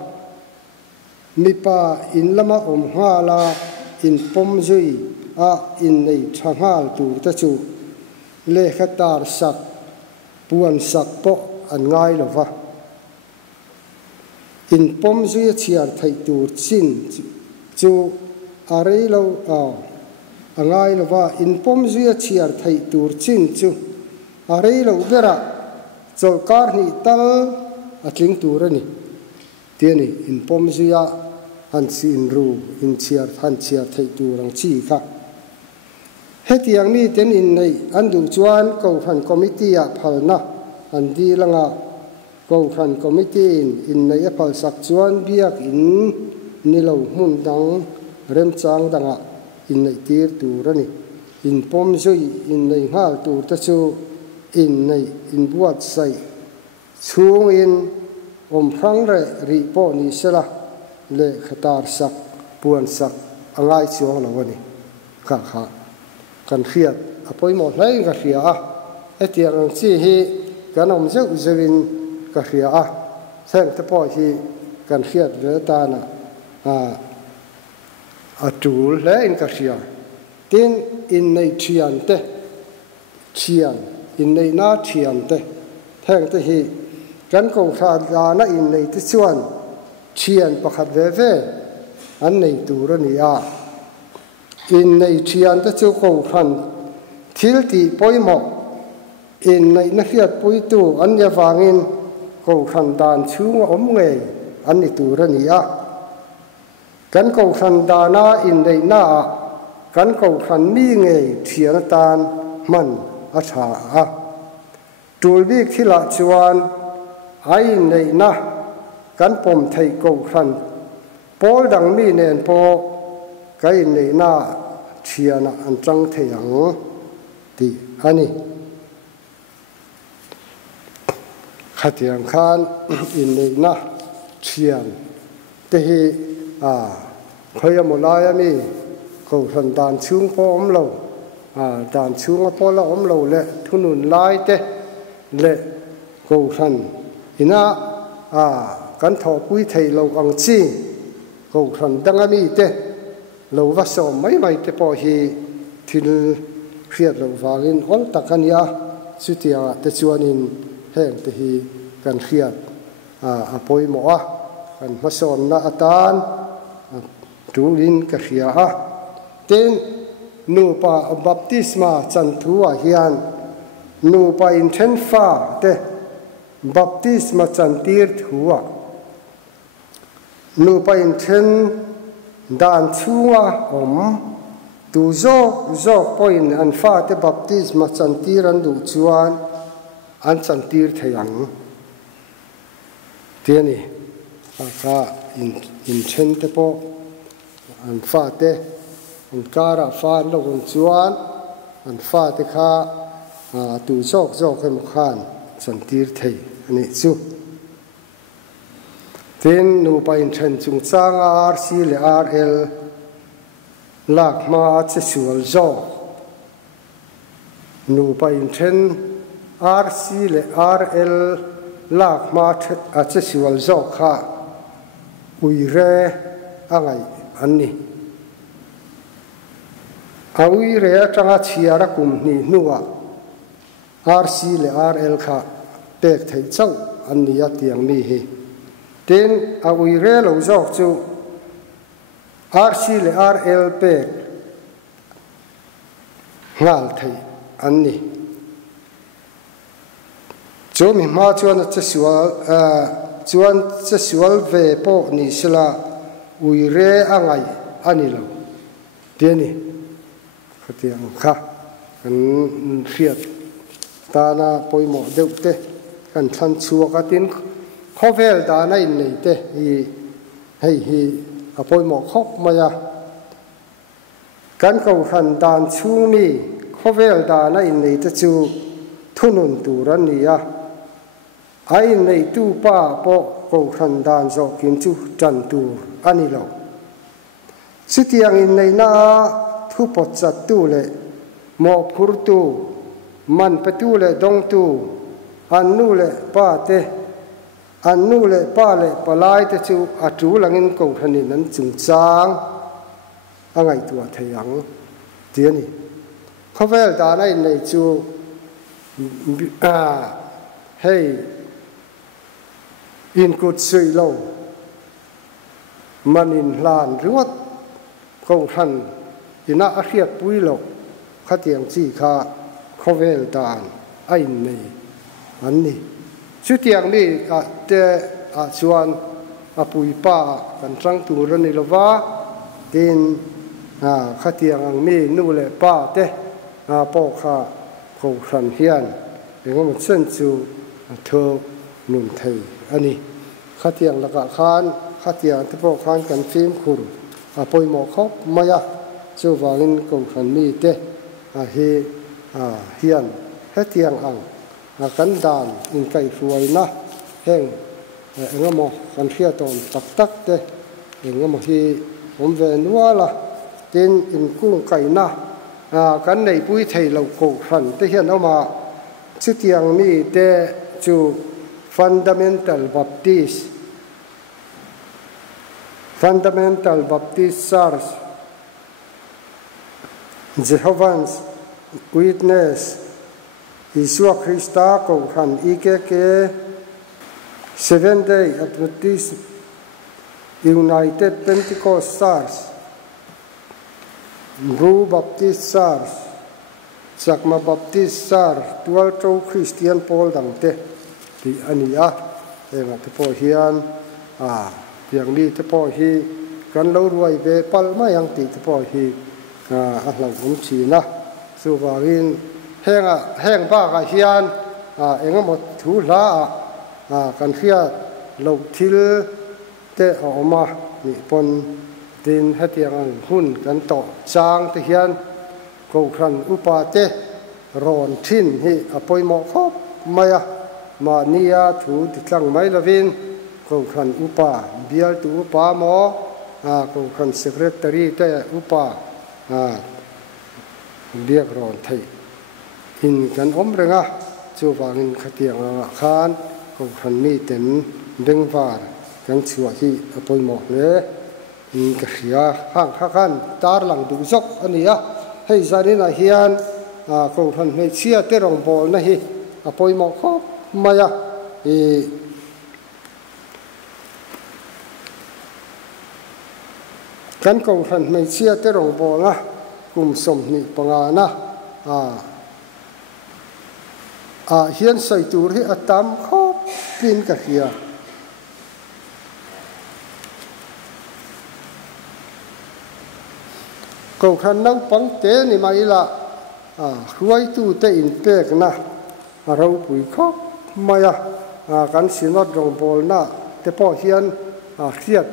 mipa in lama hala in pom zui in nei thangal tur ta chu le khatar sak puan sak po an ngai lova in pom zui chiar thai tur chin chu arei lo angai lova in pom zui chiar thai tur chin chu arei lo bera chol kar ni tal atling turani tiani in pom zuya han si in ru in chiar han chiar thai turang chi kha hetiang ni ten in nei an du chuan ko han committee a phalna an di langa ko khan committee in nei phal sak chuan biak in nilo mun dang rem chang danga in nei tir turani in pom zui in nei ngal tur ta chu in nei in buat sai chung in om phang re ri po ni sela le khatar sak puan sak angai chuang lawani kha kha kan khiat apoi mo hlai ka khia a etiang chi hi kanom zeu zewin ka khia a sang te po hi kan khiat ve ta na a tul le in ka khia tin in nei thian te thian in nei na thian te thang te hi kan ko kha da na in nei te chuan thian pakhat ve ve an nei tur ani a in nei thian te chu ko khan thil ti poimo in nei na hiat pui tu an ya wangin ko khan dan chung om nge an ni tur ani a kan ko khan dana in nei na kan ko khan mi nge thian tan man a tha a tul bik thila chuan ai nei na kan pom thei ko khan pol dang mi nen po kai nei na thiana an chang theiang ti ani khatiang khan in nei na thian te hi khoya molaya mi ko khan dan chung po om lo dan chung po la om lo le thunun lai te le ko khan ina kan tho pui thei lo ang chi ko khan dangami te lo va so mai te po hi thil khiat lo wangin ol takania chutia te chuanin heng te hi kan khiat apoi mo a kan mason na atan tulin ka khia a ten nu pa baptisma chan thua hian nu pa in then fa te baptisma chan tir thua nu pa in then dan chunga om tu zo point an fa te baptisma chan tir an du chuan an chan tir theyang tiani ka in then te po an fa te an kara fa lo gon chuan an fa te kha tu zok hem khan chan tir thei ani chu tin nu pa in then chung changa RC le RL lak ma che sual zo nu pa in then RC le RL lak ma che sual zo kha ui re angai anni aui re atanga chiara kum ni nuwa RC le RL kha pek thei chau anni atiang mi hi ten aui re lo zok chu RC le RL pek ngal thei anni chomi ma chuan che sual ve po ni sila ui re angai ani lo tiani khatiang kha kan khiat tana poimo deute kan than chuaka tin khovel dana in nei te hi apoimo khok maya kan ko khan dan chung ni khovel dana in nei te chu thunun turan nia ai nei tu pa po ko khan dan zo kin chu chan tur ani lo sitiang in nei na thu pot chat tu le mo phur tu man pe tu le dong tu an nu le pa te an nu le pa le palai te chu a tu langin ko khanin an chung chang angai tu theyang tiani khovel da na in nei chu hey in kut sui lo manin hlan ruat ko khan ina a khiat pui lo khatiang chi kha khovel dan ai nei an ni chutiang mi te chuan a pui pa kan tang tur ani lova tin khatiang ang mi nu le pa te po kha ko khan hian engom chen chu เธอหนุนไทยอันนี้ข้าเตียงละกะคานข้าเตียงที่พวกคานกันฟิล์มขุ่นปอยหมอคบมายะจู่วางินกงขันมีเตเฮียนเฮเตียงอังกันดานอินไก่ฟวยนะแห้งเงาหมอกันเชียตอนตักเตเงาหมอที่ผมเวนว่าละเต็นอินกุ้งไก่นะกันในปุ้ยไทยเราโกขันที่เฮียนเอามาชื่อเตียงมีเตจู่ Fundamental Baptist Church Jehovah's Witness Isua Christa ko han IKK 7-day Adventist United Pentecost Church Blue Baptist Church Sakma Baptist Church 12 Christian Paul dangteที่อันนี้เองที่พ่อเฮียนอย่างนี้ที่พ่อฮีกันเรารวยเบปัลไม่ยังติที่พ่อฮีเราผมชี้นะสุภาวินแห้งบ้ากเฮียนเองหมดถูละกันเฮียเราทิลเตะออกมานี่ปนดินให้เตียงหุ่นกันต่อจางที่เฮียนกูครันอุปาเตรอนทิ้นให้ปอยหมอครบไม่มาเนียถูติดตั้งไม้ละวินกูขันอุปาเบียลตูอุปาหมอกูขันเซกเรตรีเตอุปาเรียกร้อนไทยหินกันอมเรงจูวางินขเตียงขานกูขันมีเต็มเด้งวาร์กันชัวที่ปอยหมอเลยกระเสียข้างข้างตาหลังดูจกอันนี้ให้จารินาเฮียนกูขันไม่เชื่อเตรองบอลนะฮีปอยหมอครบมายะกันกองทันไม่เชื่อแต่รองบอละกลุ่มสมนิปงานะเฮียนใส่ตูที่อัตามครบปีนกับเฮียกองทันนั่งปังเตนี่ไม่ละรวยตู้เตอินเปกนะเราปุ๋ยครบมายะกันสินอดรองบอลนะแต่พ่อเฮียนเครียด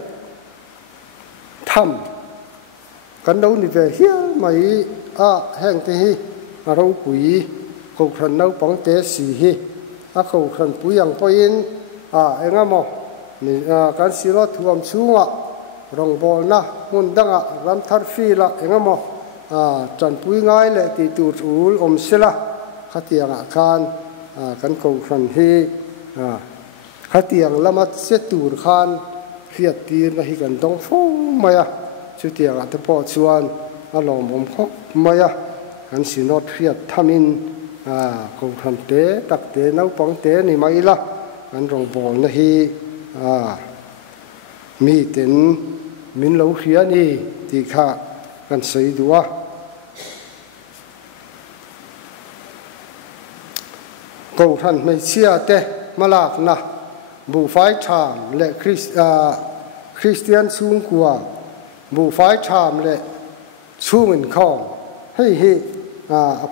ทำกันเราหนีไปเฮียไม่แห้งที่เราปุ๋ยเขาขันเราปังเตะสีเขาขันปุ๋ยอย่างพอินเอ็งมอนี่กันสินอดท่วมสูงรองบอลนะมุ่งดังรันทัดฟีละเอ็งมอจันปุ๋ยง่ายเลยตีตูดอูลอมเสละขัดยังกันกองขันฮีขัดยังละมัดเสตูรขันเขียดตีนมาให้กันต้องฟงมายะชุดยังแต่พอชวนอารมณ์ผมคบมายะกันสินอดเขียดทำอินกองขันเตะตักเตะน้าปังเตะนี่ไม่ละกันรองบอลนะฮีมีเต็นมินเหลาเขียนี่ที่ข้ากันใส่ดัวกูท่านไม่เชื่อแต่มาลากนะบุไฟชามและคริสเตียนสูงกว่าบุไฟชามและชูเงินข้องให้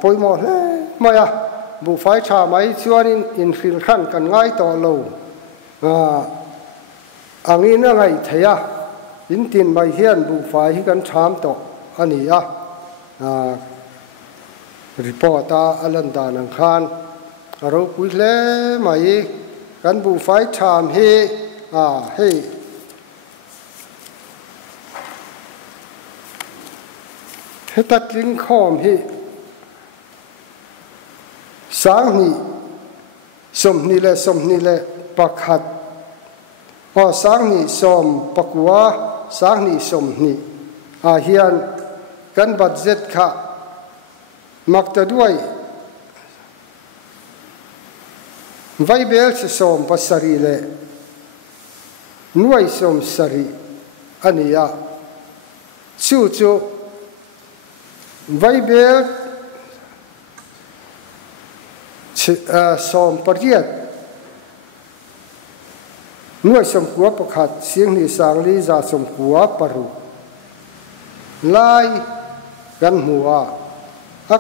ปอยหมดเลยมาบุไฟชามไอ้ชวนอินฟิลขันกันง่ายต่อโลอันนี้นั่งไงเทียอินตินไม่เฮียนบุไฟให้กันชามต่ออันนี้รีพอร์ตอัลันดานังคานเราคุยเล่มาอีกันบุไฟชามให้ตัดลิงคอมให้สางนี่สมนี่แหละปักหัดสางนี่สมปักว่าสางนี่สมนี่เฮียนกันบัดเจ็ดค่ะมักจะด้วยไวเบลสมปัสรีเลยนวยสมสรีอันนี้จู่ไวเบลสมปริยัตินวยสมขัวประคัดเสียงนิสังลีจะสมขัวปรุไล่กันหัว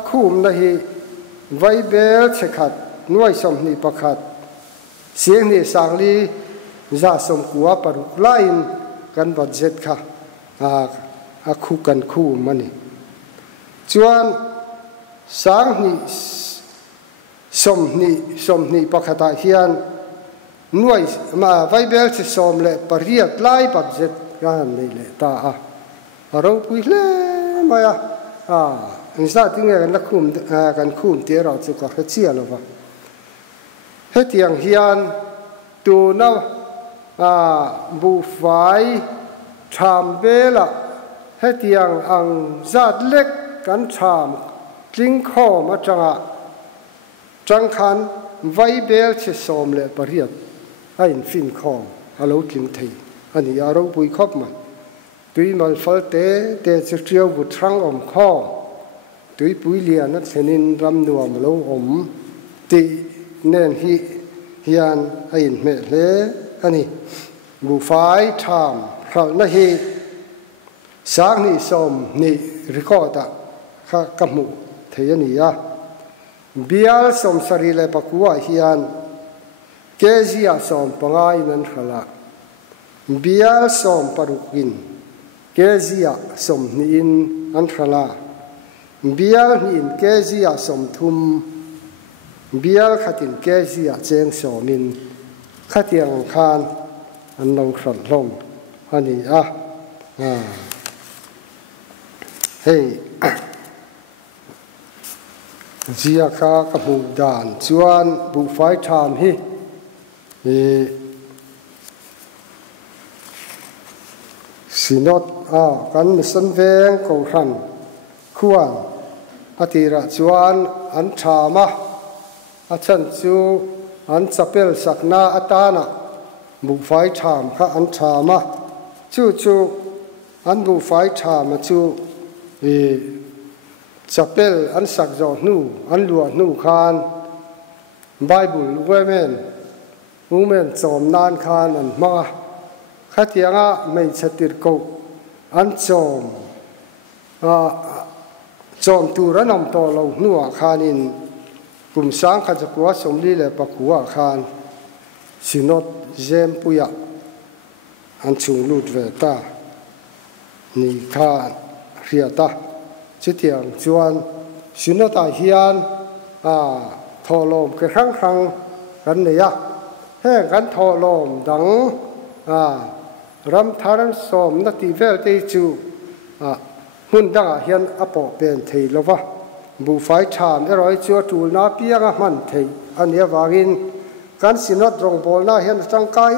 คุมนะฮีไวเบลเชขัดนวยสมนิประคัด เสียงนี่สังลีจะสมกัวปรุกไล่กันบัดเจ็ดค่ะคู่กันคู่มันนี่จวนสังนี่สมนี่ปกติเฮียนหน่วยมาไว้เบลจะสมเลยปริยัติไล่บัดเจ็ดกันนี่เลยตาเราคุยเลยมาอินสตาที่เงี้ยกันคุมเดี๋ยวเราจะก็เชี่ยแล้ววะเฮ็ดอย่างเฮียนตัวน่ะบุฟไฟชามเบล่ะเฮ็ดอย่างอังจัดเล็กกันชามจิงข้อมาจังคันไว้เบลจะสมเลยปริยัติให้ฟินข้อฮัลโหลจิงไทยอันนี้เราปุยครบมันตุยมันฟัลเตจะเที่ยวบุตรังอมข้อตุยปุยเลียนัดเสนินรำนัวมโลอมตีเน้นฮิยันให้เมเลอันนี้บุฟายทามเขาหน้าฮีสังนี่สมนี่ริคอดข้ากำมุเทียนี่เบียลสมสรีเลปกัวฮิยันเกจิอาสมปังไงนั้นขละเบียลสมปรุกินเกจิอาสมนินอันขละเบียลนินเกจิอาสมทุมเบียลขัดินเกจิอาเจงสมินขัดยังคานอันลงขัดลงอันนี้เฮ้ยเจียกากระหูด่านชวนบุไฟชามฮิสินอดกันมิสันเวงกงขันควรอธิระชวนอันชามะอาชันจูอันสเปลสักนาอัตานะบุไฟชามข้าอันชามะจูอันบุไฟชามจูสเปลอันสักจอนูอันลัวนูคานไบเบิลเวเมนมูเมนจอมนานคานอันมาขัดยังไม่ชัดติดกูอันจอมตูระนำตัวเราหนัวคานินกลุ่มสังขจกัวสมลีเลปกัวคานสินอดเจมปุยอันชุงลูดเวตานี่คานเรียตาจิตยังชวนสินอดตาเฮียนทอลมครั้งกันเนี่ยแห่กันทอลมดังรำทารันสมนัติเวลติจูหุ่นดังเฮียนอปอเป็นเทลวะบุไฟชามอร่อยจัวจูนาเปียงมันเทอันนี้วากินกันสินอดรงบอลน่าเฮียนจังกาย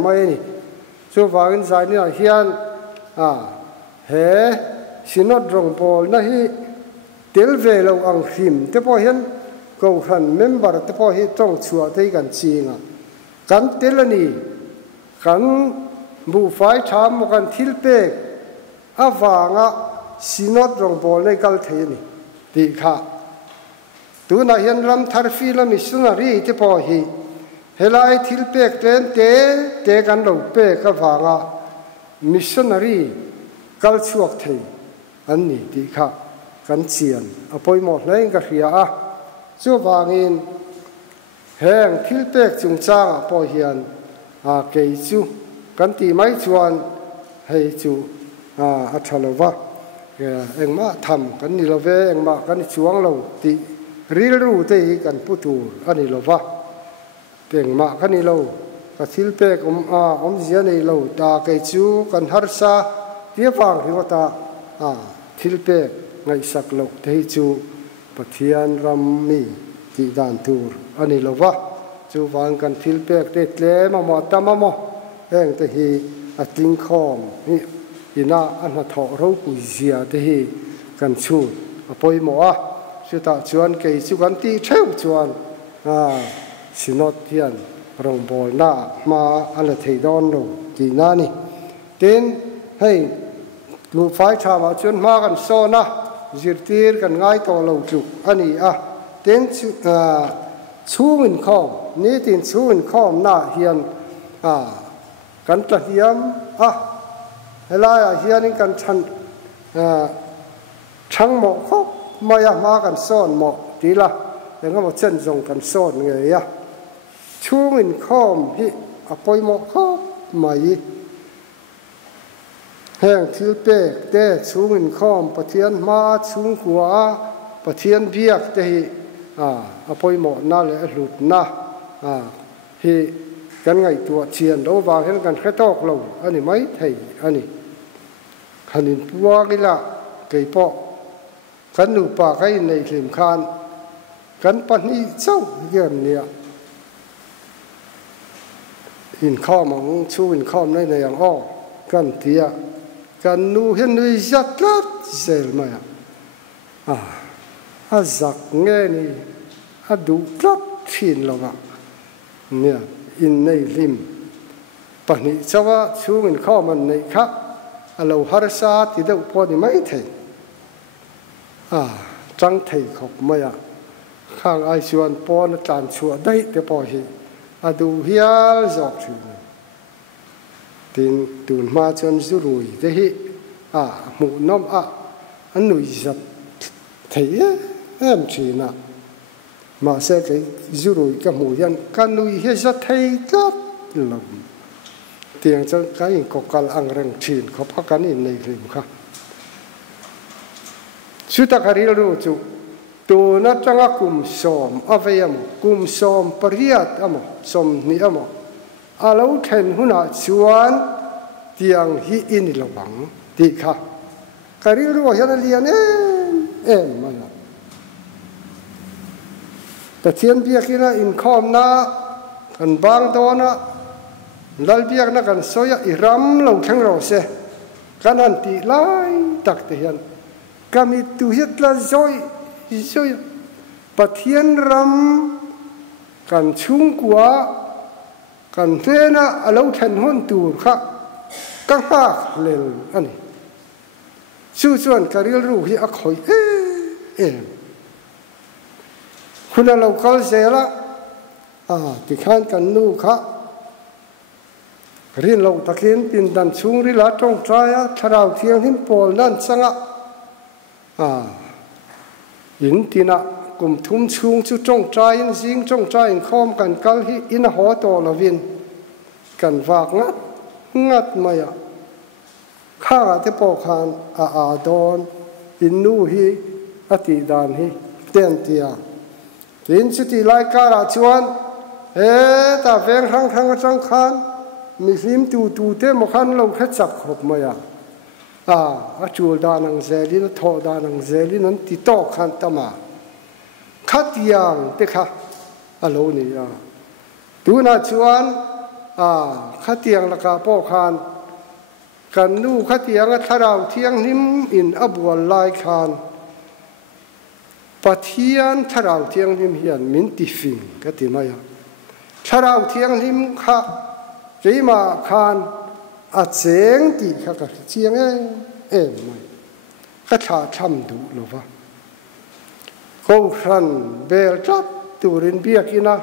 ไม่นี่จัววากินใจนี่เฮียนเฮสินอดรงบอลน่าฮีเตลเวลอังหิมแต่พอเห็นกูหันเมมเบอร์แต่พอเห็นต้องชัวที่กันจริงกันเตลนี่กันบุไฟชามกันทิลเปกวางสินอดรงบอลในกัลเทนี่ดีค่ะตัวนั้นเห็นลำทาร์ฟีลมิสุนารีที่พอเห็นเฮลัยทิลเปกเตกันลงเปกวางมิสุนารีกัลชวกเทอันนี้ดีค่ะกันเชียนอภัยหมดเลยก็เสียชัววางินแห่งทิลเปกจุงจ้างพอเห็นเกยจูกันตีไม่ชวนให้จูอัชลวะเอ็งมาทำกันนี่เราเวเอ็งมากันช่วงเราตีรีรู้ที่กันพูดถูกอันนี้เราวะเอ็งมากันนี่เราก็ทิลเปกเสียนี่เราตาเกยจูกันฮาร์ซาเทียฟังที่ว่าตาทิลเปกไงสักเราที่จูปะเทียนรำมีที่ด่านตูร์อันนี้เราวะจูฟังกันทิลเปกเด็ดเล่มาหมดตามมาเอ็งที่ฮีอัดลิงคอมนี่อินาอันนั้นทอเราปุยเสียที่ฮีกันชูอภัยหมอสุดท้ายชวนเกยจูกันตีเช่าชวนสินอดเทียนรงบอลน่ามาอันละเทดอนเราจีน่านี่เต้นให้ลูกไฟชามาชวนมากันโซนะจิตตีกันง่ายต่อเราจุกอันนี้เต้นชูเงินข้อมนี่เต้นชูเงินข้อมน่าเฮียนกันตะเฮียมเฮลายเฮียนี่กันช่างหมอกเขามากันซ่อนหมอกดีละแล้วก็มาเส้นส่งกันซ่อนไง ช่วงอินข้อมที่ปอยหมอกข้อไม่แห่งทิลเปกแต่ช่วงอินข้อมปะเทียนมาช่วงหัวปะเทียนเบียกแต่ปอยหมอกน่าเลยหลุดนะที่กันไงตัวเชียนเราวางเห็นกันแค่ตอกเราอันนี้ไม่ไทยอันนี้ขันอินปัวกิละเกยปอกันหนูปากให้ในเข็มคานกันปันนี้เจ้าเยี่ยมเนี่ยอินข้อมองชูอินข้อมในอย่างอ้อกันเทียกันนูเห็นวิจัดลัดเซลมาจักเงี้ยนี่ดูลัดชินเราเนี่ยอินในริมปันนี้เจ้าว่าชูอินข้อมันในครับเราฮาร์ซาที่เด็กพอดีไม่เท่จังเท่ขบไม่ข้างไอชวนปอนจานชัวได้แต่พอฮีดูเฮียจอกชูตินตูนมาจนจุรุยเดฮิหมูน้อมอันนุยจัดเทียชีนะมาเสกจุรุยกับหมูยันกันนุยเฮียจัดเทียกับลมเตียงจะกันอินกกลอังเริงชีนเขาพักกันอินในริมค่ะสุดท้ายเราจูตัวนัดจังกุมสอมอวัยมกุมสอมปริยัติสมนิยมเราเห็นหุ่นชวนเตียงฮีอินระวังดีค่ะการิรู้ว่ายันเลียนมันแต่เทียนเบียกินะอินคอมนะกันบางตัวนะลัลเบียกนะกันโซยอิรัมเราแข็งเราเสกันอันตีไล่ตักเทียนกามิตุฮิตละโซยปะเทียนรัมกันชุ่งกัวกันเทนะเราเห็นหุ่นตูค่ะกังหักเลวอันนี้ส่วนการิรู้ที่อักขอยคุณเราเข้าใจละที่ข้านกันนู่ค่ะเรียนเราตะเกียนปินดันชุ่งริลาตรงใจถ้าเราเที่ยงหิมโปลนั่นสังยินตีนะกุมทุ่มชุ่งจุจงใจอินสิงจงใจอินข้อมกันกัลฮีอินหัวโตละวินกันฝากงัดมาข้าจะปอกหันดอนอินนูฮีอติดานฮีเตียนเตียกินสุดที่ไล่การาชวนตาเวงทั้งจังคันมีฟิล์มตูเตมขันเราแค่จักขบมาจูดานังเซลินทอดานังเซลินนั้นติดต่อขันตมาขัดยังเด็กค่ะโลนี่ดูน่าชวนขัดยังละกาพ่อขันกันนู่ขัดยังถ้าเราเที่ยงนิ่มอินอับวลไลขันปะเทียนถ้าเราเที่ยงนิ่มเฮียนมินติฟิงก็ติมาถ้าเราเที่ยงนิ่มค่ะเกี่ยมาขันเสียงตีข้าก็เสียงไม่ข้าชาช้ำดูหรือวะเขาขันเบลจับตูรินเบียกินะ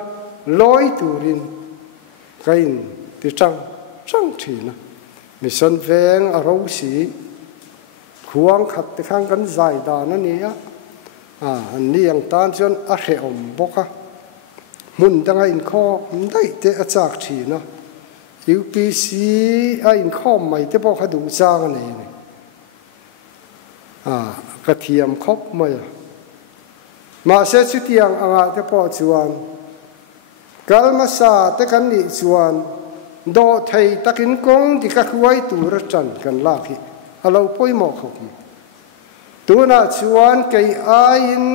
ลอยตูรินกันที่จังทีนะมิสันเวงอารมณ์สีควงขัดที่ข้างกันใจดานั่นนี่อันนี้ยังตานจนอาเขอมบกะมุนดังอินข้อได้เตะจากทีนะUPC อินข้อมใหม่ที่บอกเขาดูจ้างนี่กระเทียมครบมาเสียชุดยังที่พอชวนกัลมาซาแต่กันนี่ชวนโดไทยตะกินกงที่กักไว้ตัวรจันกันลากที่เราป่วยหมอกเขาตัวน่าชวนไก่อิน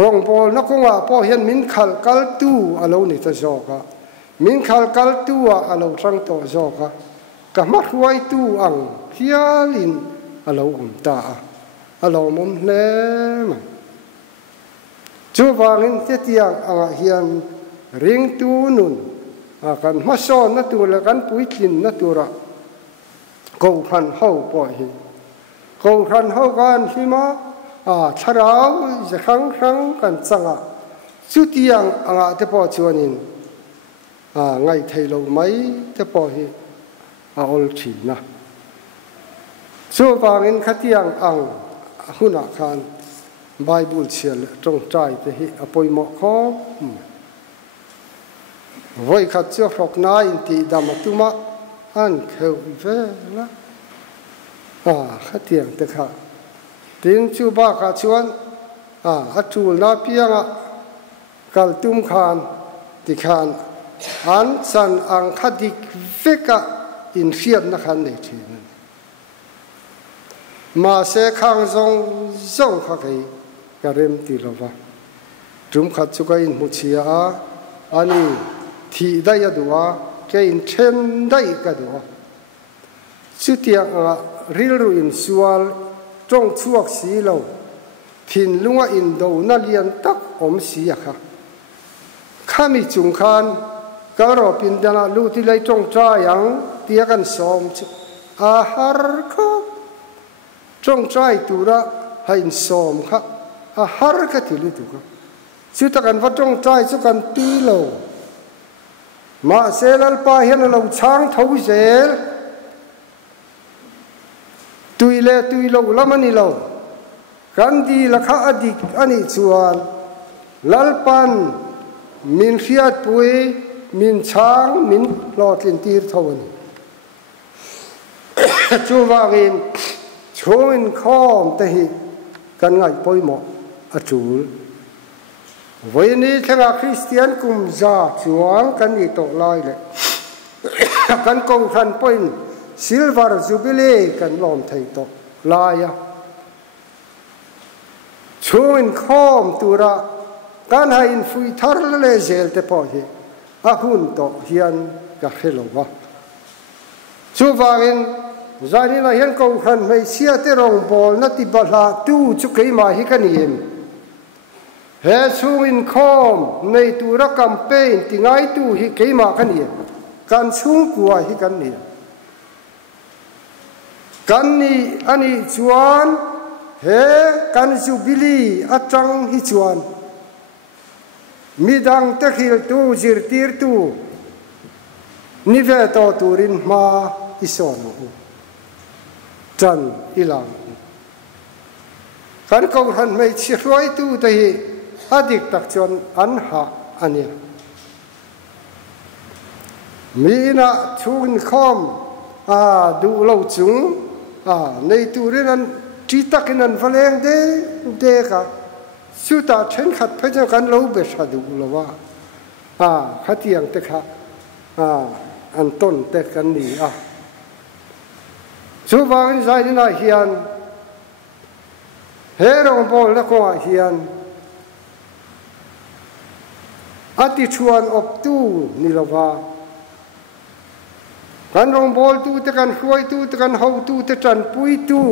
รองบอลนักงาพอเห็นมินขัลกัลตูเรานี่จะจอกมินขัลกัลตูเราจังโตจอกกับมัดไว้ตูอังเฮียลินเราตาเรามุมเล่มจูบางินเตียงเฮียนริงตูนุนกันมาสอนนัตัวละกันปุยกินนัตัวระกูพันเฮาปล่อยกูพันเฮากันหิมะชาเราจะครั้งกันสังสุดยังที่พอชวนินไงไทยเราไม่ที่พอฮีอลชีนะสู้ฟังอินขัดยังหุ่นอาคาร Bible chial trong trai te hi apoi mo kho voi khat chu rok na in ti dam tuma an kheu ve la khatiang te kha tin chu ba ka chuan atul na pianga kal tum khan ti khan an san ang khadik veka in fiat na khan nei thin ma se khang zong kha kai karem ti lova tum khat chu ka in mu chia ani thi dai adua ke in chen dai ka do chu tiang ril ru in sual trong chuak si lo thin lunga in do na lian tak om si kha khami chung khan ka ro pin dana lu ti lai trong cha yang tia kan som chu har kho trong trai tu ra hain som kha har ka ti lu tu ka chu ta kan va trong trai chu kan ti lo ma selal pa hian lo chang thau zel tui lo lamani lo kan di la kha adik ani chuan lalpan min khiat pui min chang min lotlin tir thawani chuwangin chuin khom te hi kan ngai poimo achul voini thanga Christian kum za chuang kan ni to lai le kan ko khan point silver jubilee kan lom thei to laya chuin khom tura kan ha in fui thar le zel te po hi a hun to hian ka khelowa chuwangin zani la hian ko khan mei sia te rong bol na ti bala tu chu kei ma hi kanin he chuin khom nei tura campaign ti ngai tu hi kei ma kanin kan chung kwa hi kan ni kan ni ani chuan he kan jubilee atang hi chuan midang te khil tu zir tir tu ni ve to turin ma ison chan ilang kan ko han mai chi roi tu te hi adik tak chon an ha ania mina chun khom du lo chung nei turin an tri takin an valeng de ka suta chen khat phe kan lo be sa du lowa khatiang te kha an ton te kan ni chu wang zai ni na hian he rong bol na ko hian ati chuan op tu ni lowa kan rong bol tu te kan huai tu te kan hau tu te tran pui tu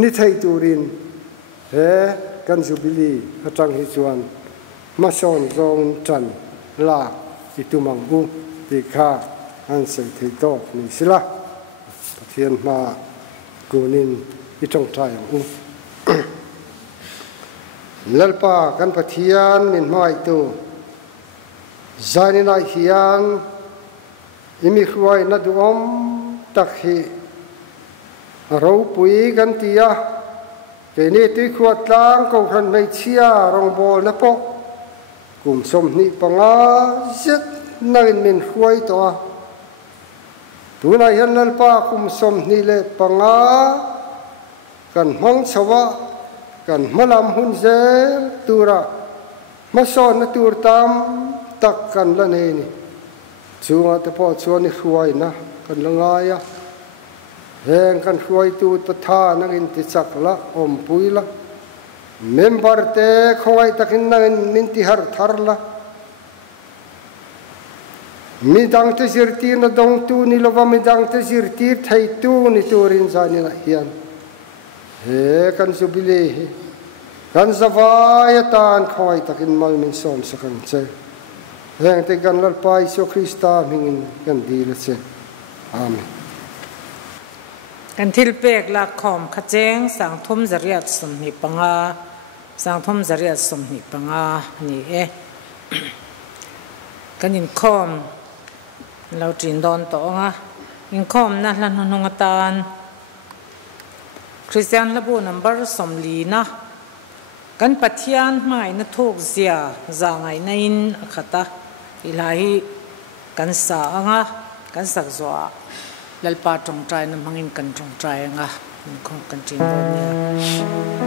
ni thei turin he kan jubilee atang hi chuan ma son zong tran la itumang bu ti kha an sei thei to ni sila pathian ma kunin i tong trai u lalpa kan pathian min mai tu zani na hian imi khwai na duom takhi ro pui kan tia ke ni ti khuat tlang ko khan mai chia rong bol na po kum som ni panga zet nain min khwai to tuna hian lalpa kum som ni le panga kan hmang chawa kan malam hun ze tura mason na tur tam tak kan la ne ni chunga te po chuan ni khwai na kan langaya heng kan khwai tu patha nangin ti chak la om pui la member te khwai takin nangin min ti har thar la midang te zirti na dong tu ni lova midang te zirti thai tu ni turin zani la hian he kan jubilee kan zawaya tan khwai takin mal min som sakang che heng te kan lalpa Isu Krista mingin kan di la che amen kan thil pek la khom khacheng sang thum zariat som ni panga sang thum zariat som ni panga ni kan in khom lo trin don to nga in khom na hlan hunung atan Christian labu number som li na kan pathian mai na thok zia za ngai nain khata ilahi kan sa anga kan sak zwa lalpa tong trai na mangin kan tong trai anga khong kan tin ro nia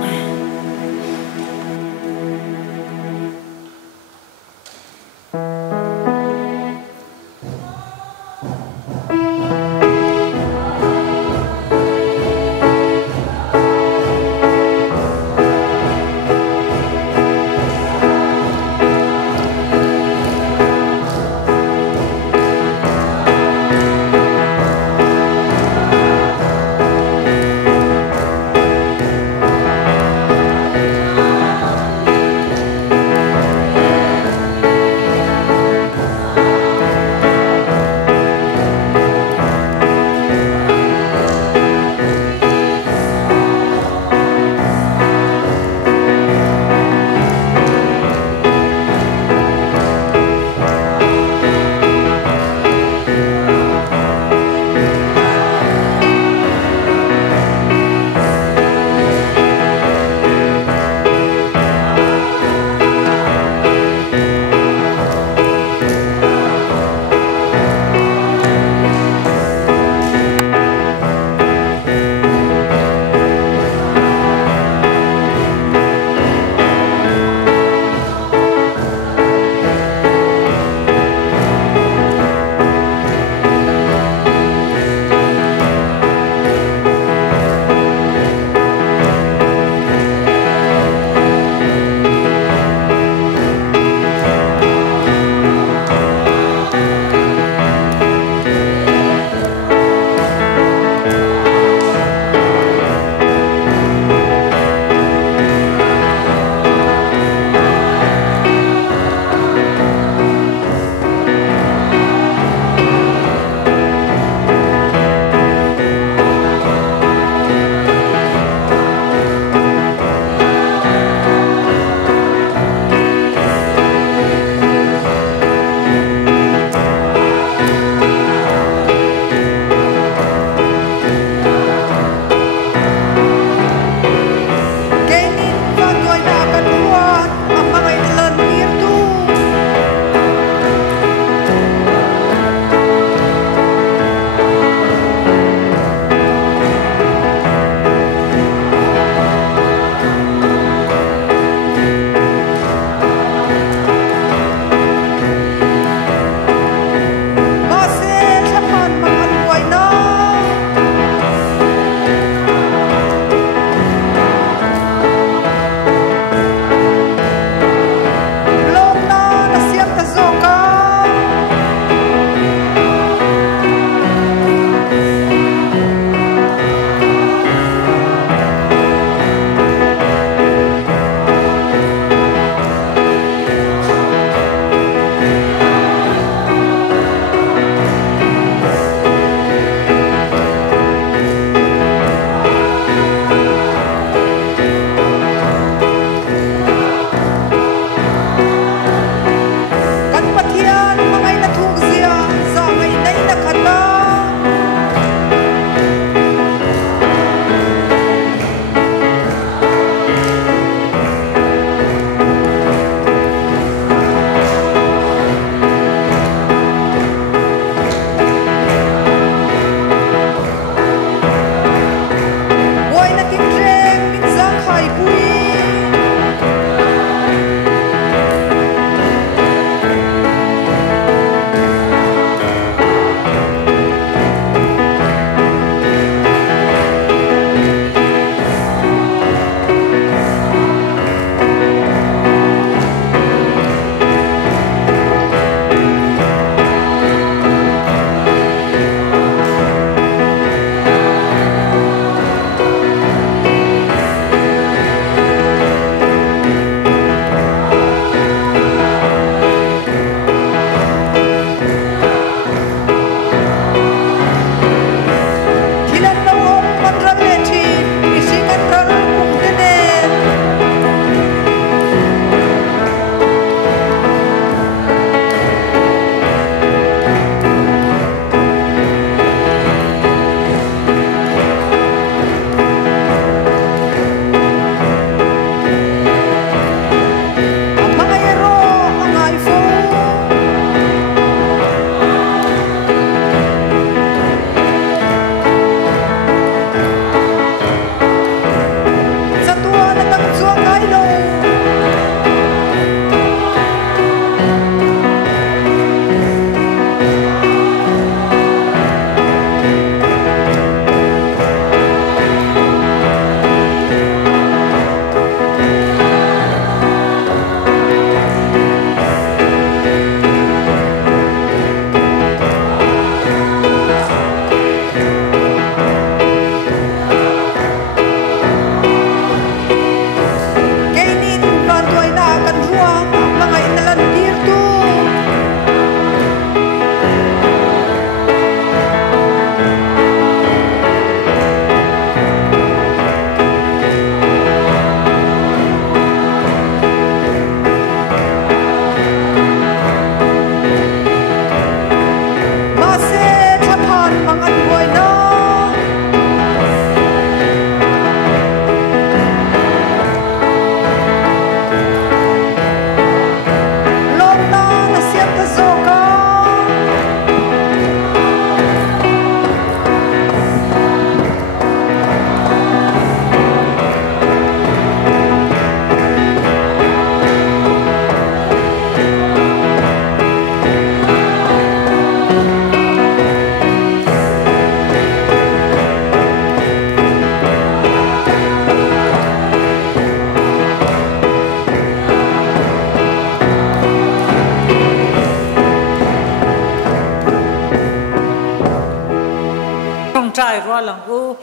lai rua lang u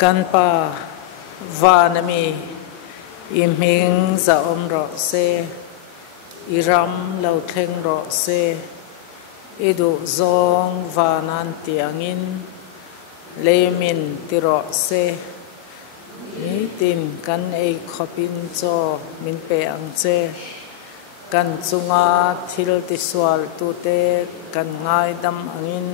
kan pa va nami imhing za om ro se iram lo thleng ro se idu zong va nan tiangin lemin tiro se mi tin kan ei khopin cho min pe ang che kan chunga thil ti swal tu te kan ngai dam angin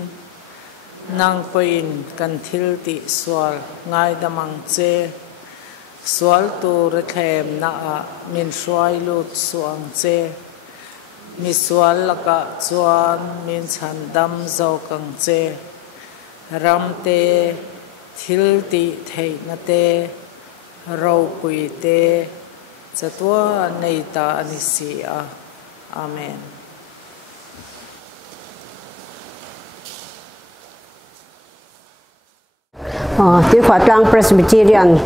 nang poin kan thil ti swal ngai dam ang che swal tu re thlem na a min swai lut suang che mi swal laka chuan min chan dam zo kang che ram te thil ti thei na te ro pui te chatua nei ta ani si a amen Tiếng Phật Lang Presbyterian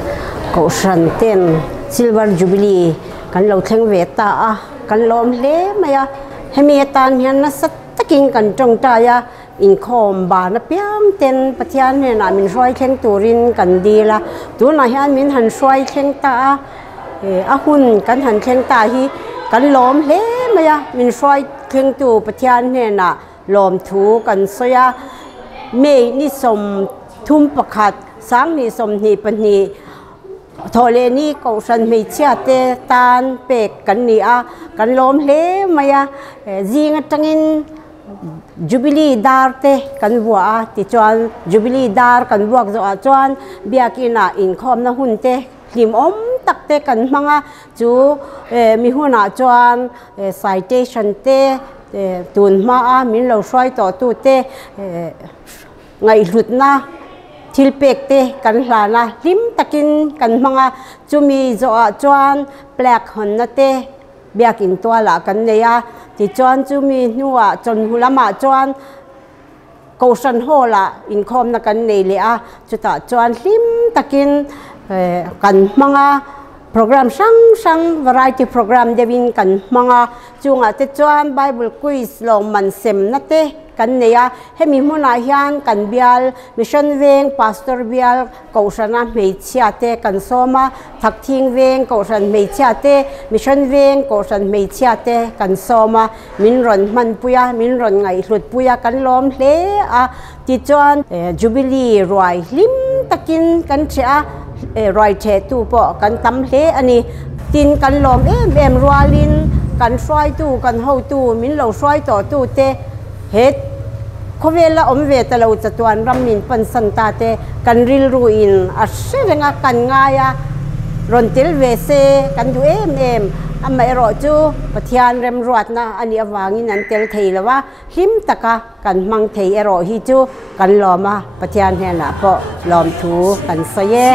cầu sân tên Silver Jubilee kan lo thleng ve ta a kan lom hle maya hemi tan hian na sat takin kan tong ta ya in khom ba na piam ten pathian ne na min roi thleng turin kan dila tu na hian min han roi thleng ta a hun kan han thleng ta hi kan lom hle maya min roi thleng tu pathian ne na lom thu kan soya me ni som thum pakhat sang ni som ni pani thole ni ko san me chia te tan pek kan ni a kan lom hle maya zinga tangin Jubilee dar te kan bua ti chuan Jubilee dar kan buak zo a chuan biakina in khom na hun te hlim om tak te kan manga chu mi huna chuan citation te tun ma a min lo swai to tu te ngai hlut na thil pek te kan hlana hlim takin kan manga chumi zo a chuan black hon na te biakin toala kan neya ti chuan chumi nuwa chon hulama chuan kausan hola in khom na kan nei le a chuta chuan hlim takin kan manga program sang variety program devin kan manga chunga te chuan Bible quiz long man sem na te kan neya hemi hmuna hian kan bial mission veng pastor bial kausana meichia te kan soma thakthing veng kausan meichia te mission veng kausan meichia te kan soma min ron man puya min ron ngai hlut puya kan lom hle a ti chuan Jubilee roi hlim takin kan chia roi the tu po kan tam hle ani tin kan lom em rualin kan swai tu kan ho tu min lo swai to tu te het khovela omve talo chatuan ramin pansan ta te kan ril ruin a serenga kan ngaya rontil ve se kan du em amai ro chu pathian rem ruat na ani awangin an tel theilawa him taka kan mang thei ero hi chu kan loma pathian hena po lom thu kan saye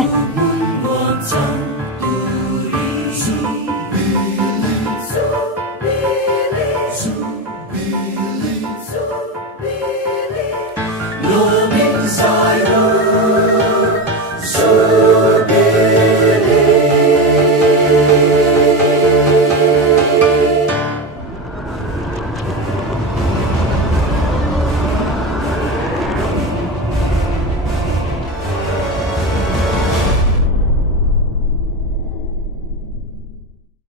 Loming sa